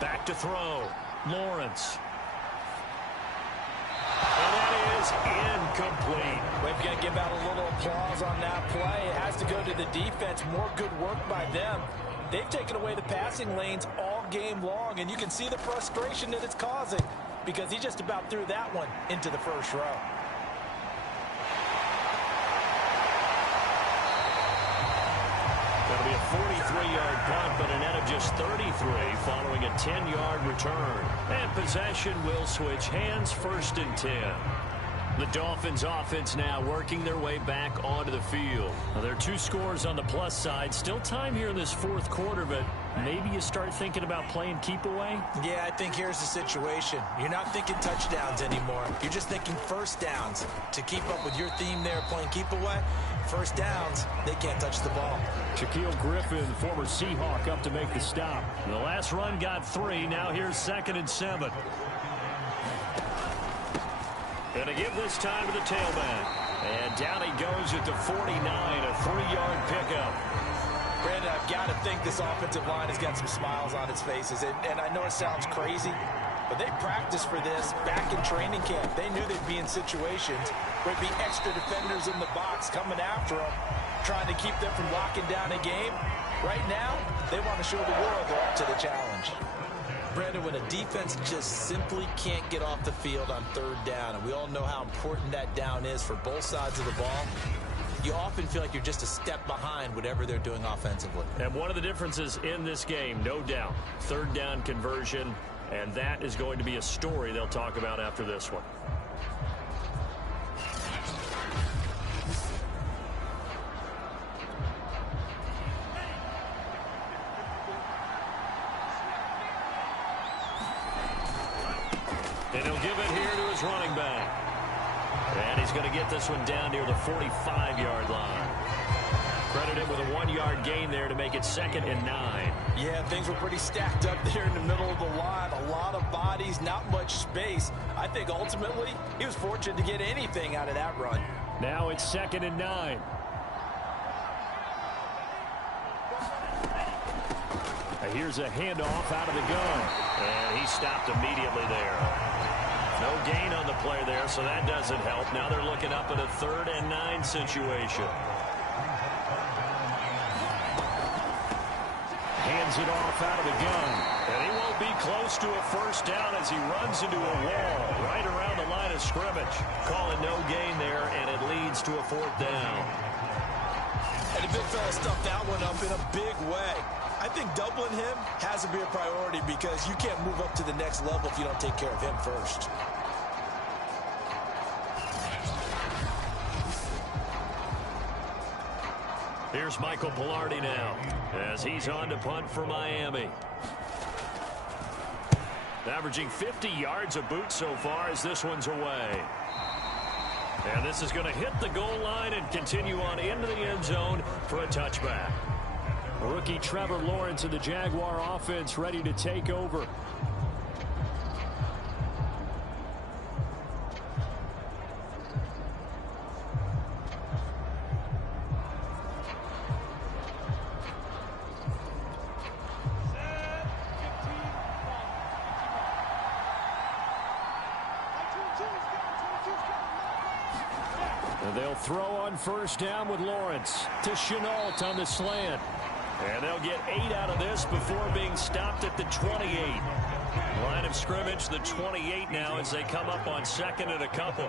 Back to throw. Lawrence. And that is incomplete. We've got to give out a little applause on that play. It has to go to the defense. More good work by them. They've taken away the passing lanes all game long, and you can see the frustration that it's causing because he just about threw that one into the first row. That'll be a 43-yard punt, but a net of just 33 following a 10-yard return. And possession will switch hands, 1st and 10. The Dolphins offense now working their way back onto the field. Now, there are 2 scores on the plus side. Still time here in this 4th quarter, but maybe you start thinking about playing keep away? Yeah, I think here's the situation. You're not thinking touchdowns anymore. You're just thinking first downs. To keep up with your theme there, playing keep away, first downs, they can't touch the ball. Shaquille Griffin, former Seahawk, up to make the stop. The last run got 3. Now here's 2nd and 7. Going to give this time to the tailback. And down he goes at the 49, a 3-yard pickup. Brandon, I've got to think this offensive line has got some smiles on its faces. And I know it sounds crazy, but they practiced for this back in training camp. They knew they'd be in situations where it'd be extra defenders in the box coming after them, trying to keep them from locking down a game. Right now, they want to show the world they're up to the challenge. Brandon, when a defense just simply can't get off the field on 3rd down, and we all know how important that down is for both sides of the ball, you often feel like you're just a step behind whatever they're doing offensively. And one of the differences in this game, no doubt, third down conversion, and that is going to be a story they'll talk about after this one. And he'll give it here to his running back. And he's going to get this one down near the 45-yard line. Credit him with a 1-yard gain there to make it 2nd and 9. Yeah, things were pretty stacked up there in the middle of the line. A lot of bodies, not much space. I think ultimately he was fortunate to get anything out of that run. Now it's 2nd and 9. Here's a handoff out of the gun. And he stopped immediately there. No gain on the play there, so that doesn't help. Now they're looking up at a 3rd and 9 situation. Hands it off out of the gun. And he won't be close to a first down as he runs into a wall right around the line of scrimmage. Calling no gain there, and it leads to a 4th down. And the big fella stuffed that one up in a big way. I think doubling him has to be a priority because you can't move up to the next level if you don't take care of him first. Here's Michael Pilardi now as he's on to punt for Miami. Averaging 50 yards a boot so far as this one's away. And this is going to hit the goal line and continue on into the end zone for a touchback. Rookie Trevor Lawrence of the Jaguar offense ready to take over. And they'll throw on first down with Lawrence to Chenault on the slant. And they'll get 8 out of this before being stopped at the 28. Line of scrimmage, the 28 now as they come up on 2nd and a couple.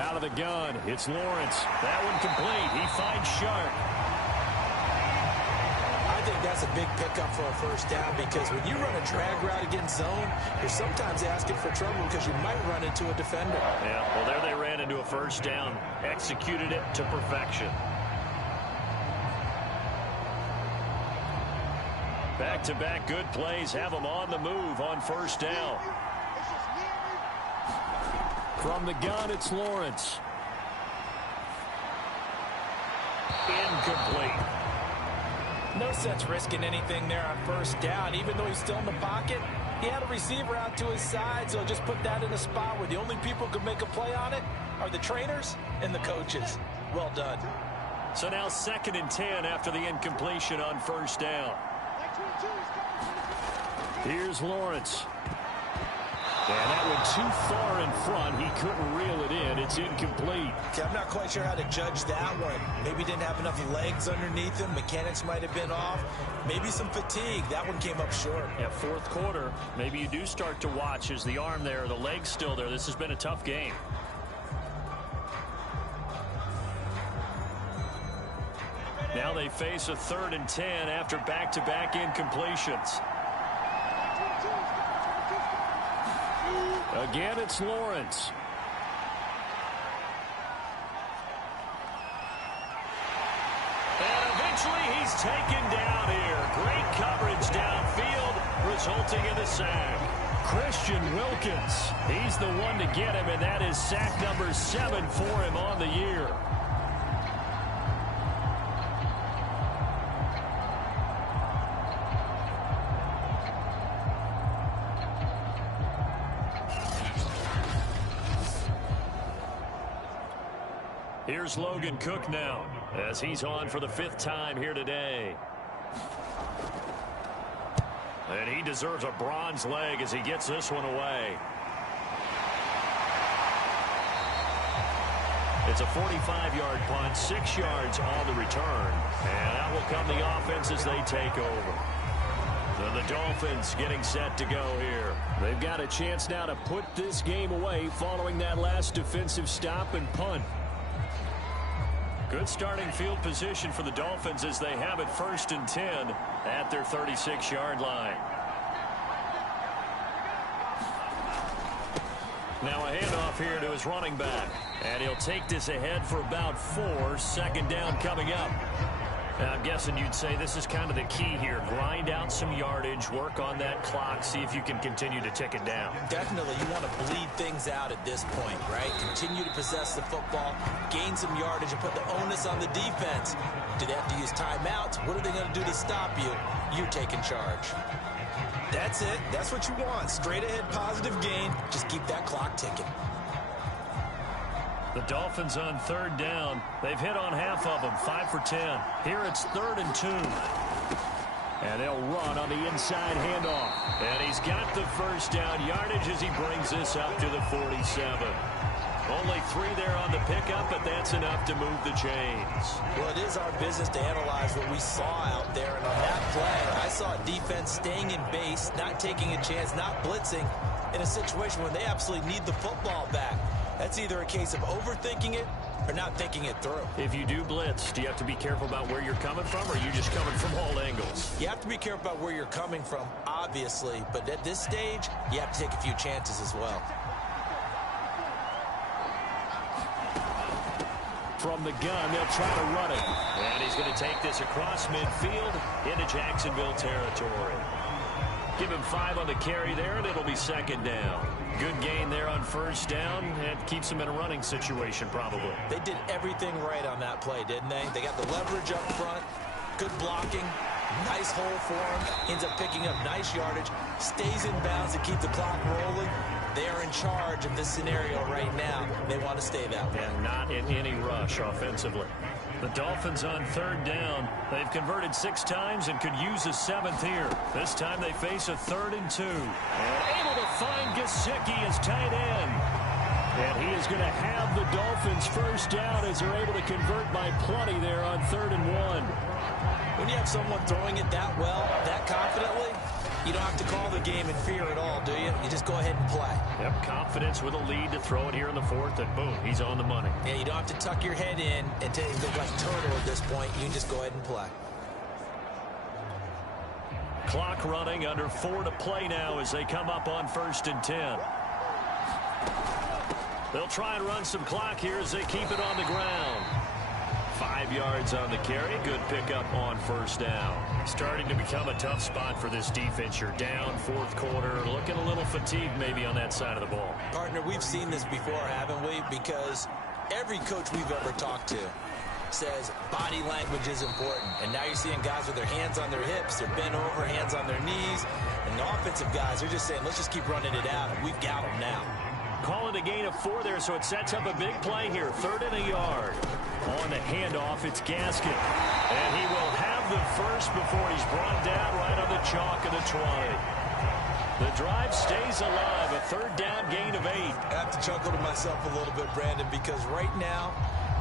Out of the gun, it's Lawrence. That one complete. He finds Sharp. I think that's a big pickup for a first down because when you run a drag route against zone, you're sometimes asking for trouble because you might run into a defender. Yeah, well, there they ran into a first down. Executed it to perfection. Back-to-back good plays have them on the move on first down. From the gun, it's Lawrence. Incomplete. No sense risking anything there on first down. Even though he's still in the pocket, he had a receiver out to his side, so just put that in a spot where the only people who can make a play on it are the trainers and the coaches. Well done. So now 2nd and 10 after the incompletion on first down. Here's Lawrence. And that one too far in front. He couldn't reel it in. It's incomplete. Okay, I'm not quite sure how to judge that one. Maybe he didn't have enough legs underneath him. Mechanics might have been off. Maybe some fatigue. That one came up short. Yeah, 4th quarter, maybe you do start to watch. Is the arm there, the leg's still there? This has been a tough game. Now they face a 3rd and 10 after back-to-back incompletions. Again, it's Lawrence. And eventually he's taken down here. Great coverage downfield, resulting in a sack. Christian Wilkins, he's the one to get him, and that is sack number 7 for him on the year. Here's Logan Cook now as he's on for the 5th time here today. And he deserves a bronze leg as he gets this one away. It's a 45-yard punt, 6 yards on the return. And out will come the offense as they take over. So the Dolphins getting set to go here. They've got a chance now to put this game away following that last defensive stop and punt. Good starting field position for the Dolphins as they have it 1st and 10 at their 36-yard line. Now a handoff here to his running back. And he'll take this ahead for about 4. 2nd down coming up. Now I'm guessing you'd say this is kind of the key here. Grind out some yardage, work on that clock, see if you can continue to tick it down. Definitely, you want to bleed things out at this point, right? Continue to possess the football, gain some yardage, and put the onus on the defense. Do they have to use timeouts? What are they going to do to stop you? You're taking charge. That's it. That's what you want. Straight ahead positive gain. Just keep that clock ticking. The Dolphins on 3rd down. They've hit on half of them, 5 for 10. Here it's 3rd and 2. And they'll run on the inside handoff. And he's got the 1st down yardage as he brings this up to the 47. Only 3 there on the pickup, but that's enough to move the chains. Well, it is our business to analyze what we saw out there. And on that play, I saw a defense staying in base, not taking a chance, not blitzing in a situation where they absolutely need the football back. That's either a case of overthinking it or not thinking it through. If you do blitz, do you have to be careful about where you're coming from, or are you just coming from all angles? You have to be careful about where you're coming from, obviously. But at this stage, you have to take a few chances as well. From the gun, they'll try to run it. And he's going to take this across midfield into Jacksonville territory. Give him 5 on the carry there, and it'll be 2nd down. Good gain there on 1st down. It keeps him in a running situation, probably. They did everything right on that play, didn't they? They got the leverage up front, good blocking, nice hole for him, ends up picking up nice yardage, stays in bounds to keep the clock rolling. They are in charge of this scenario right now. They want to stay that way. And not in any rush offensively. The Dolphins on 3rd down. They've converted 6 times and could use a 7th here. This time they face a 3rd and 2. And able to find Gesicki as tight end. And he is going to have the Dolphins 1st down as they're able to convert by plenty there on 3rd and 1. When you have someone throwing it that well, that confidently, you don't have to call the game in fear at all, do you? You just go ahead and play. Yep, confidence with a lead to throw it here in the 4th, and boom, he's on the money. Yeah, you don't have to tuck your head in and look like a turtle at this point. You can just go ahead and play. Clock running, under 4 to play now as they come up on 1st and 10. They'll try and run some clock here as they keep it on the ground. 5 yards on the carry. Good pickup on 1st down. Starting to become a tough spot for this defense. You're down 4th quarter. Looking a little fatigued maybe on that side of the ball. Partner, we've seen this before, haven't we? Because every coach we've ever talked to says body language is important. And now you're seeing guys with their hands on their hips. They're bent over, hands on their knees. And the offensive guys are just saying, let's just keep running it out. And we've got them now. Calling a gain of 4 there, so it sets up a big play here. 3rd and a yard. On the handoff, it's Gaskin. And he will have the 1st before he's brought down right on the chalk of the 20. The drive stays alive. A 3rd down gain of 8. I have to chuckle to myself a little bit, Brandon, because right now,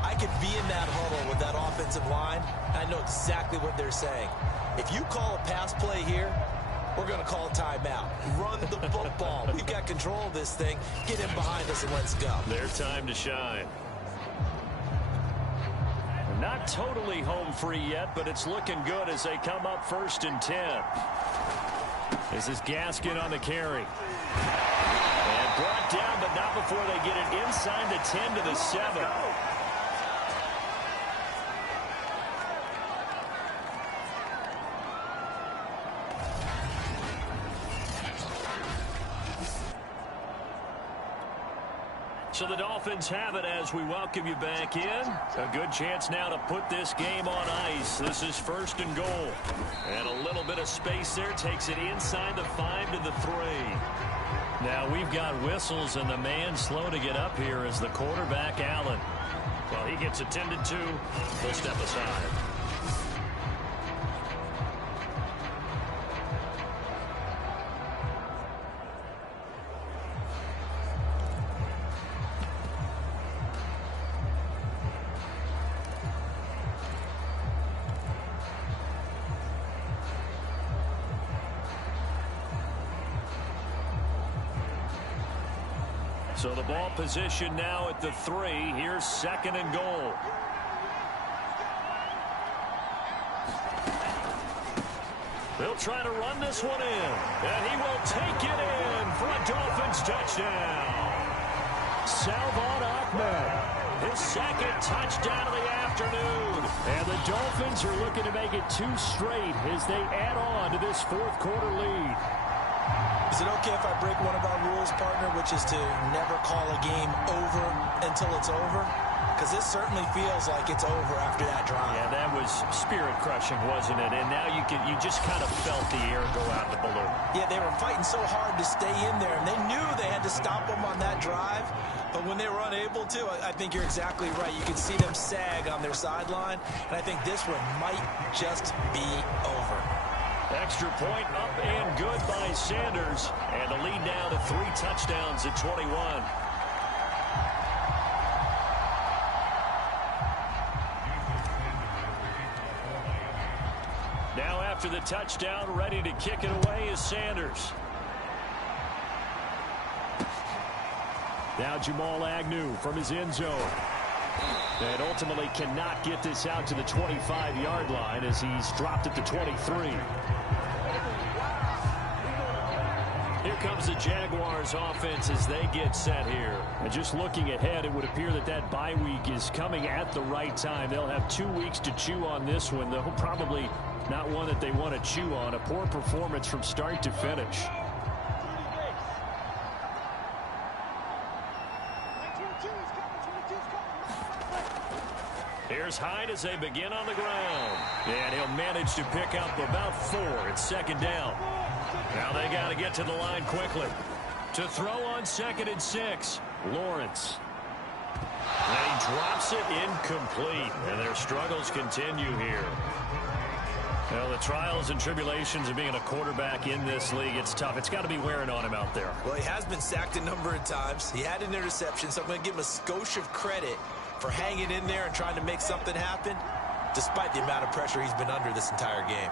I could be in that huddle with that offensive line, and I know exactly what they're saying. If you call a pass play here, we're going to call a timeout. Run the football. We've got control of this thing. Get him behind us and let's go. Their time to shine. Not totally home free yet, but it's looking good as they come up 1st and 10. This is Gaskin on the carry. And brought down, but not before they get it inside the 10 to the 7. So the Dolphins have it as we welcome you back in. A good chance now to put this game on ice. This is 1st and goal. And a little bit of space there takes it inside the 5 to the 3. Now we've got whistles, and the man slow to get up here is the quarterback, Allen. Well, he gets attended to. He'll step aside. So the ball position now at the 3. Here's 2nd and goal. They'll try to run this one in, and he will take it in for a Dolphins touchdown. Salvon Ahmed, his 2nd touchdown of the afternoon. And the Dolphins are looking to make it 2 straight as they add on to this 4th quarter lead. Is it okay if I break one of our rules, partner, which is to never call a game over until it's over? Because this certainly feels like it's over after that drive. Yeah, that was spirit-crushing, wasn't it? And now you just kind of felt the air go out the balloon. Yeah, they were fighting so hard to stay in there, and they knew they had to stop them on that drive. But when they were unable to, I think you're exactly right. You can see them sag on their sideline, and I think this one might just be over. Extra point up and good by Sanders. And the lead now to 3 touchdowns at 21. Now after the touchdown, ready to kick it away is Sanders. Now Jamal Agnew from his end zone. And ultimately cannot get this out to the 25-yard line as he's dropped it to 23. Here comes the Jaguars offense as they get set here. And just looking ahead, it would appear that that bye week is coming at the right time. They'll have 2 weeks to chew on this one, though probably not one that they want to chew on. A poor performance from start to finish. Here's Hyde as they begin on the ground. And he'll manage to pick up about 4. It's 2nd down. Now they got to get to the line quickly. To throw on 2nd and 6. Lawrence. And he drops it incomplete. And their struggles continue here. Well, the trials and tribulations of being a quarterback in this league, it's tough. It's got to be wearing on him out there. Well, he has been sacked a number of times. He had an interception, so I'm going to give him a skosh of credit for hanging in there and trying to make something happen, despite the amount of pressure he's been under this entire game.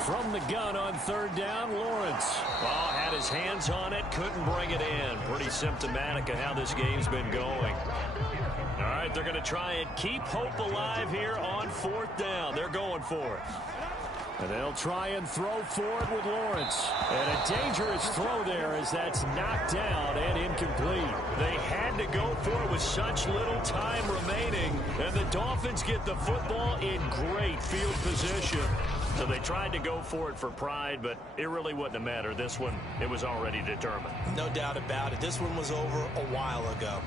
From the gun on 3rd down, Lawrence. Oh, had his hands on it, couldn't bring it in. Pretty symptomatic of how this game's been going. All right, they're going to try and keep hope alive here on 4th down. They're going for it. And they'll try and throw forward with Lawrence. And a dangerous throw there as that's knocked down and incomplete. They had to go for it with such little time remaining. And the Dolphins get the football in great field position. So they tried to go for it for pride, but it really wouldn't have mattered. This one, it was already determined. No doubt about it. This one was over a while ago.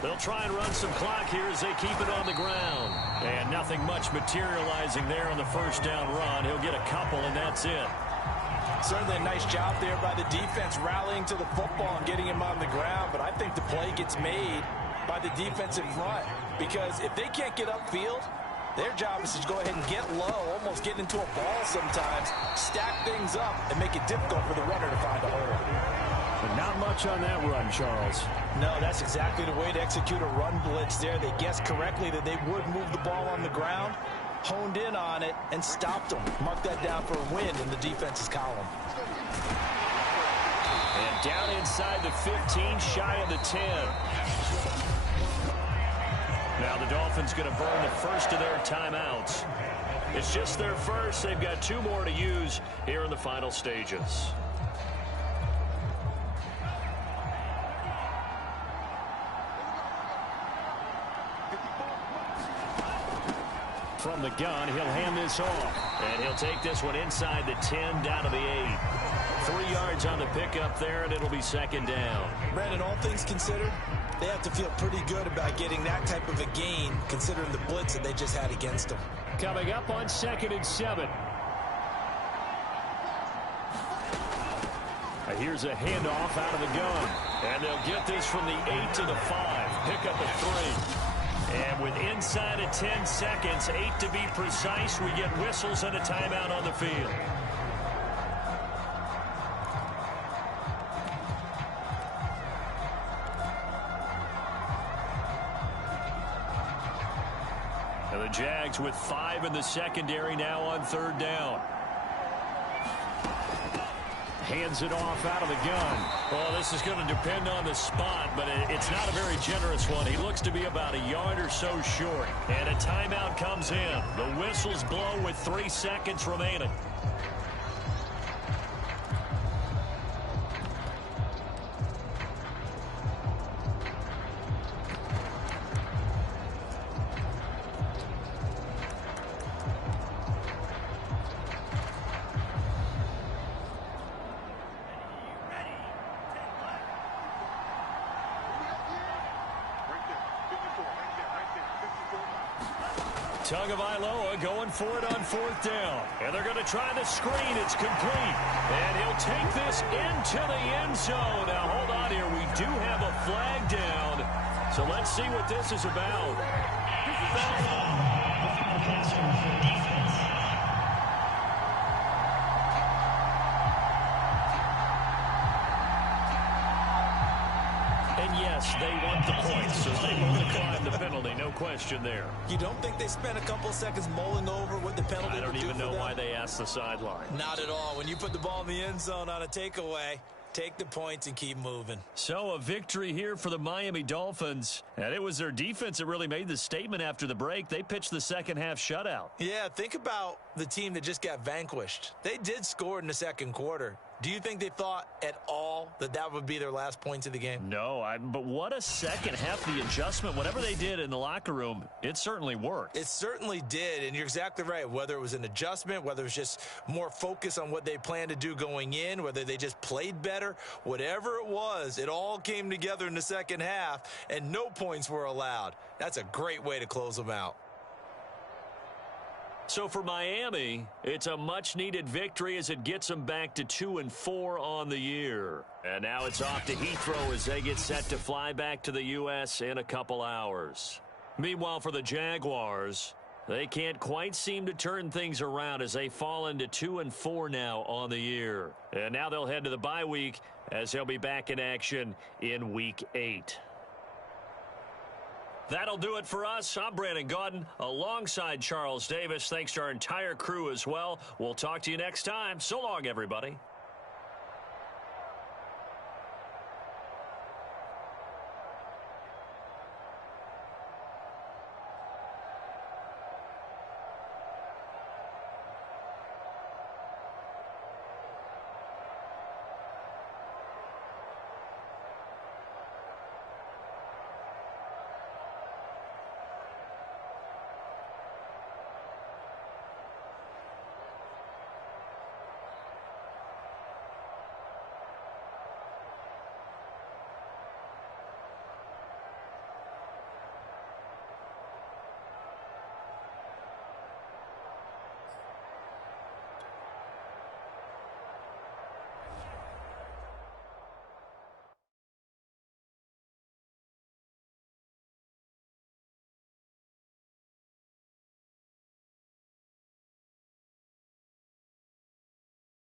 They'll try and run some clock here as they keep it on the ground. And nothing much materializing there on the 1st down run. He'll get a couple, and that's it. Certainly a nice job there by the defense rallying to the football and getting him on the ground. But I think the play gets made by the defense in front. Because if they can't get upfield, their job is to go ahead and get low, almost get into a ball sometimes, stack things up, and make it difficult for the runner to find a hole. But not much on that run, Charles. No, that's exactly the way to execute a run blitz there. They guessed correctly that they would move the ball on the ground, honed in on it, and stopped them. Mark that down for a win in the defense's column. And down inside the 15, shy of the 10. Now the Dolphins going to burn the first of their timeouts. It's just their first. They've got 2 more to use here in the final stages. From the gun, he'll hand this off. And he'll take this one inside the 10, down to the 8. 3 yards on the pickup there, and it'll be 2nd down. Brandon, all things considered, they have to feel pretty good about getting that type of a gain, considering the blitz that they just had against them. Coming up on 2nd and 7. Here's a handoff out of the gun. And they'll get this from the 8 to the 5. Pick up a 3. And with inside of 10 seconds, 8 to be precise, we get whistles and a timeout on the field. And the Jags with 5 in the secondary now on 3rd down. Hands it off out of the gun. Well, this is going to depend on the spot, but it's not a very generous one. He looks to be about a yard or so short. And a timeout comes in. The whistles blow with 3 seconds remaining. Tagovailoa going for it on 4th down. And they're going to try the screen. It's complete. And he'll take this into the end zone. Now, hold on here. We do have a flag down. So let's see what this is about. And yes, they want the points, so they will decline the penalty, no question there. You don't think they spent a couple seconds mulling over what the penalty I don't would do even know for them? why they asked the sideline. Not at all. When you put the ball in the end zone on a takeaway, take the points and keep moving. So a victory here for the Miami Dolphins. And it was their defense that really made the statement after the break. They pitched the second half shutout. Yeah, think about the team that just got vanquished. They did score in the second quarter. Do you think they thought at all that that would be their last points of the game? No, but what a second half. The adjustment, whatever they did in the locker room, it certainly worked. It certainly did, and you're exactly right. Whether it was an adjustment, whether it was just more focus on what they planned to do going in, whether they just played better, whatever it was, it all came together in the second half, and no points were allowed. That's a great way to close them out. So for Miami, it's a much-needed victory as it gets them back to 2-4 on the year. And now it's off to Heathrow as they get set to fly back to the U.S. in a couple hours. Meanwhile, for the Jaguars, they can't quite seem to turn things around as they fall into 2-4 now on the year. And now they'll head to the bye week as they'll be back in action in Week 8. That'll do it for us. I'm Brandon Gaudin alongside Charles Davis. Thanks to our entire crew as well. We'll talk to you next time. So long, everybody.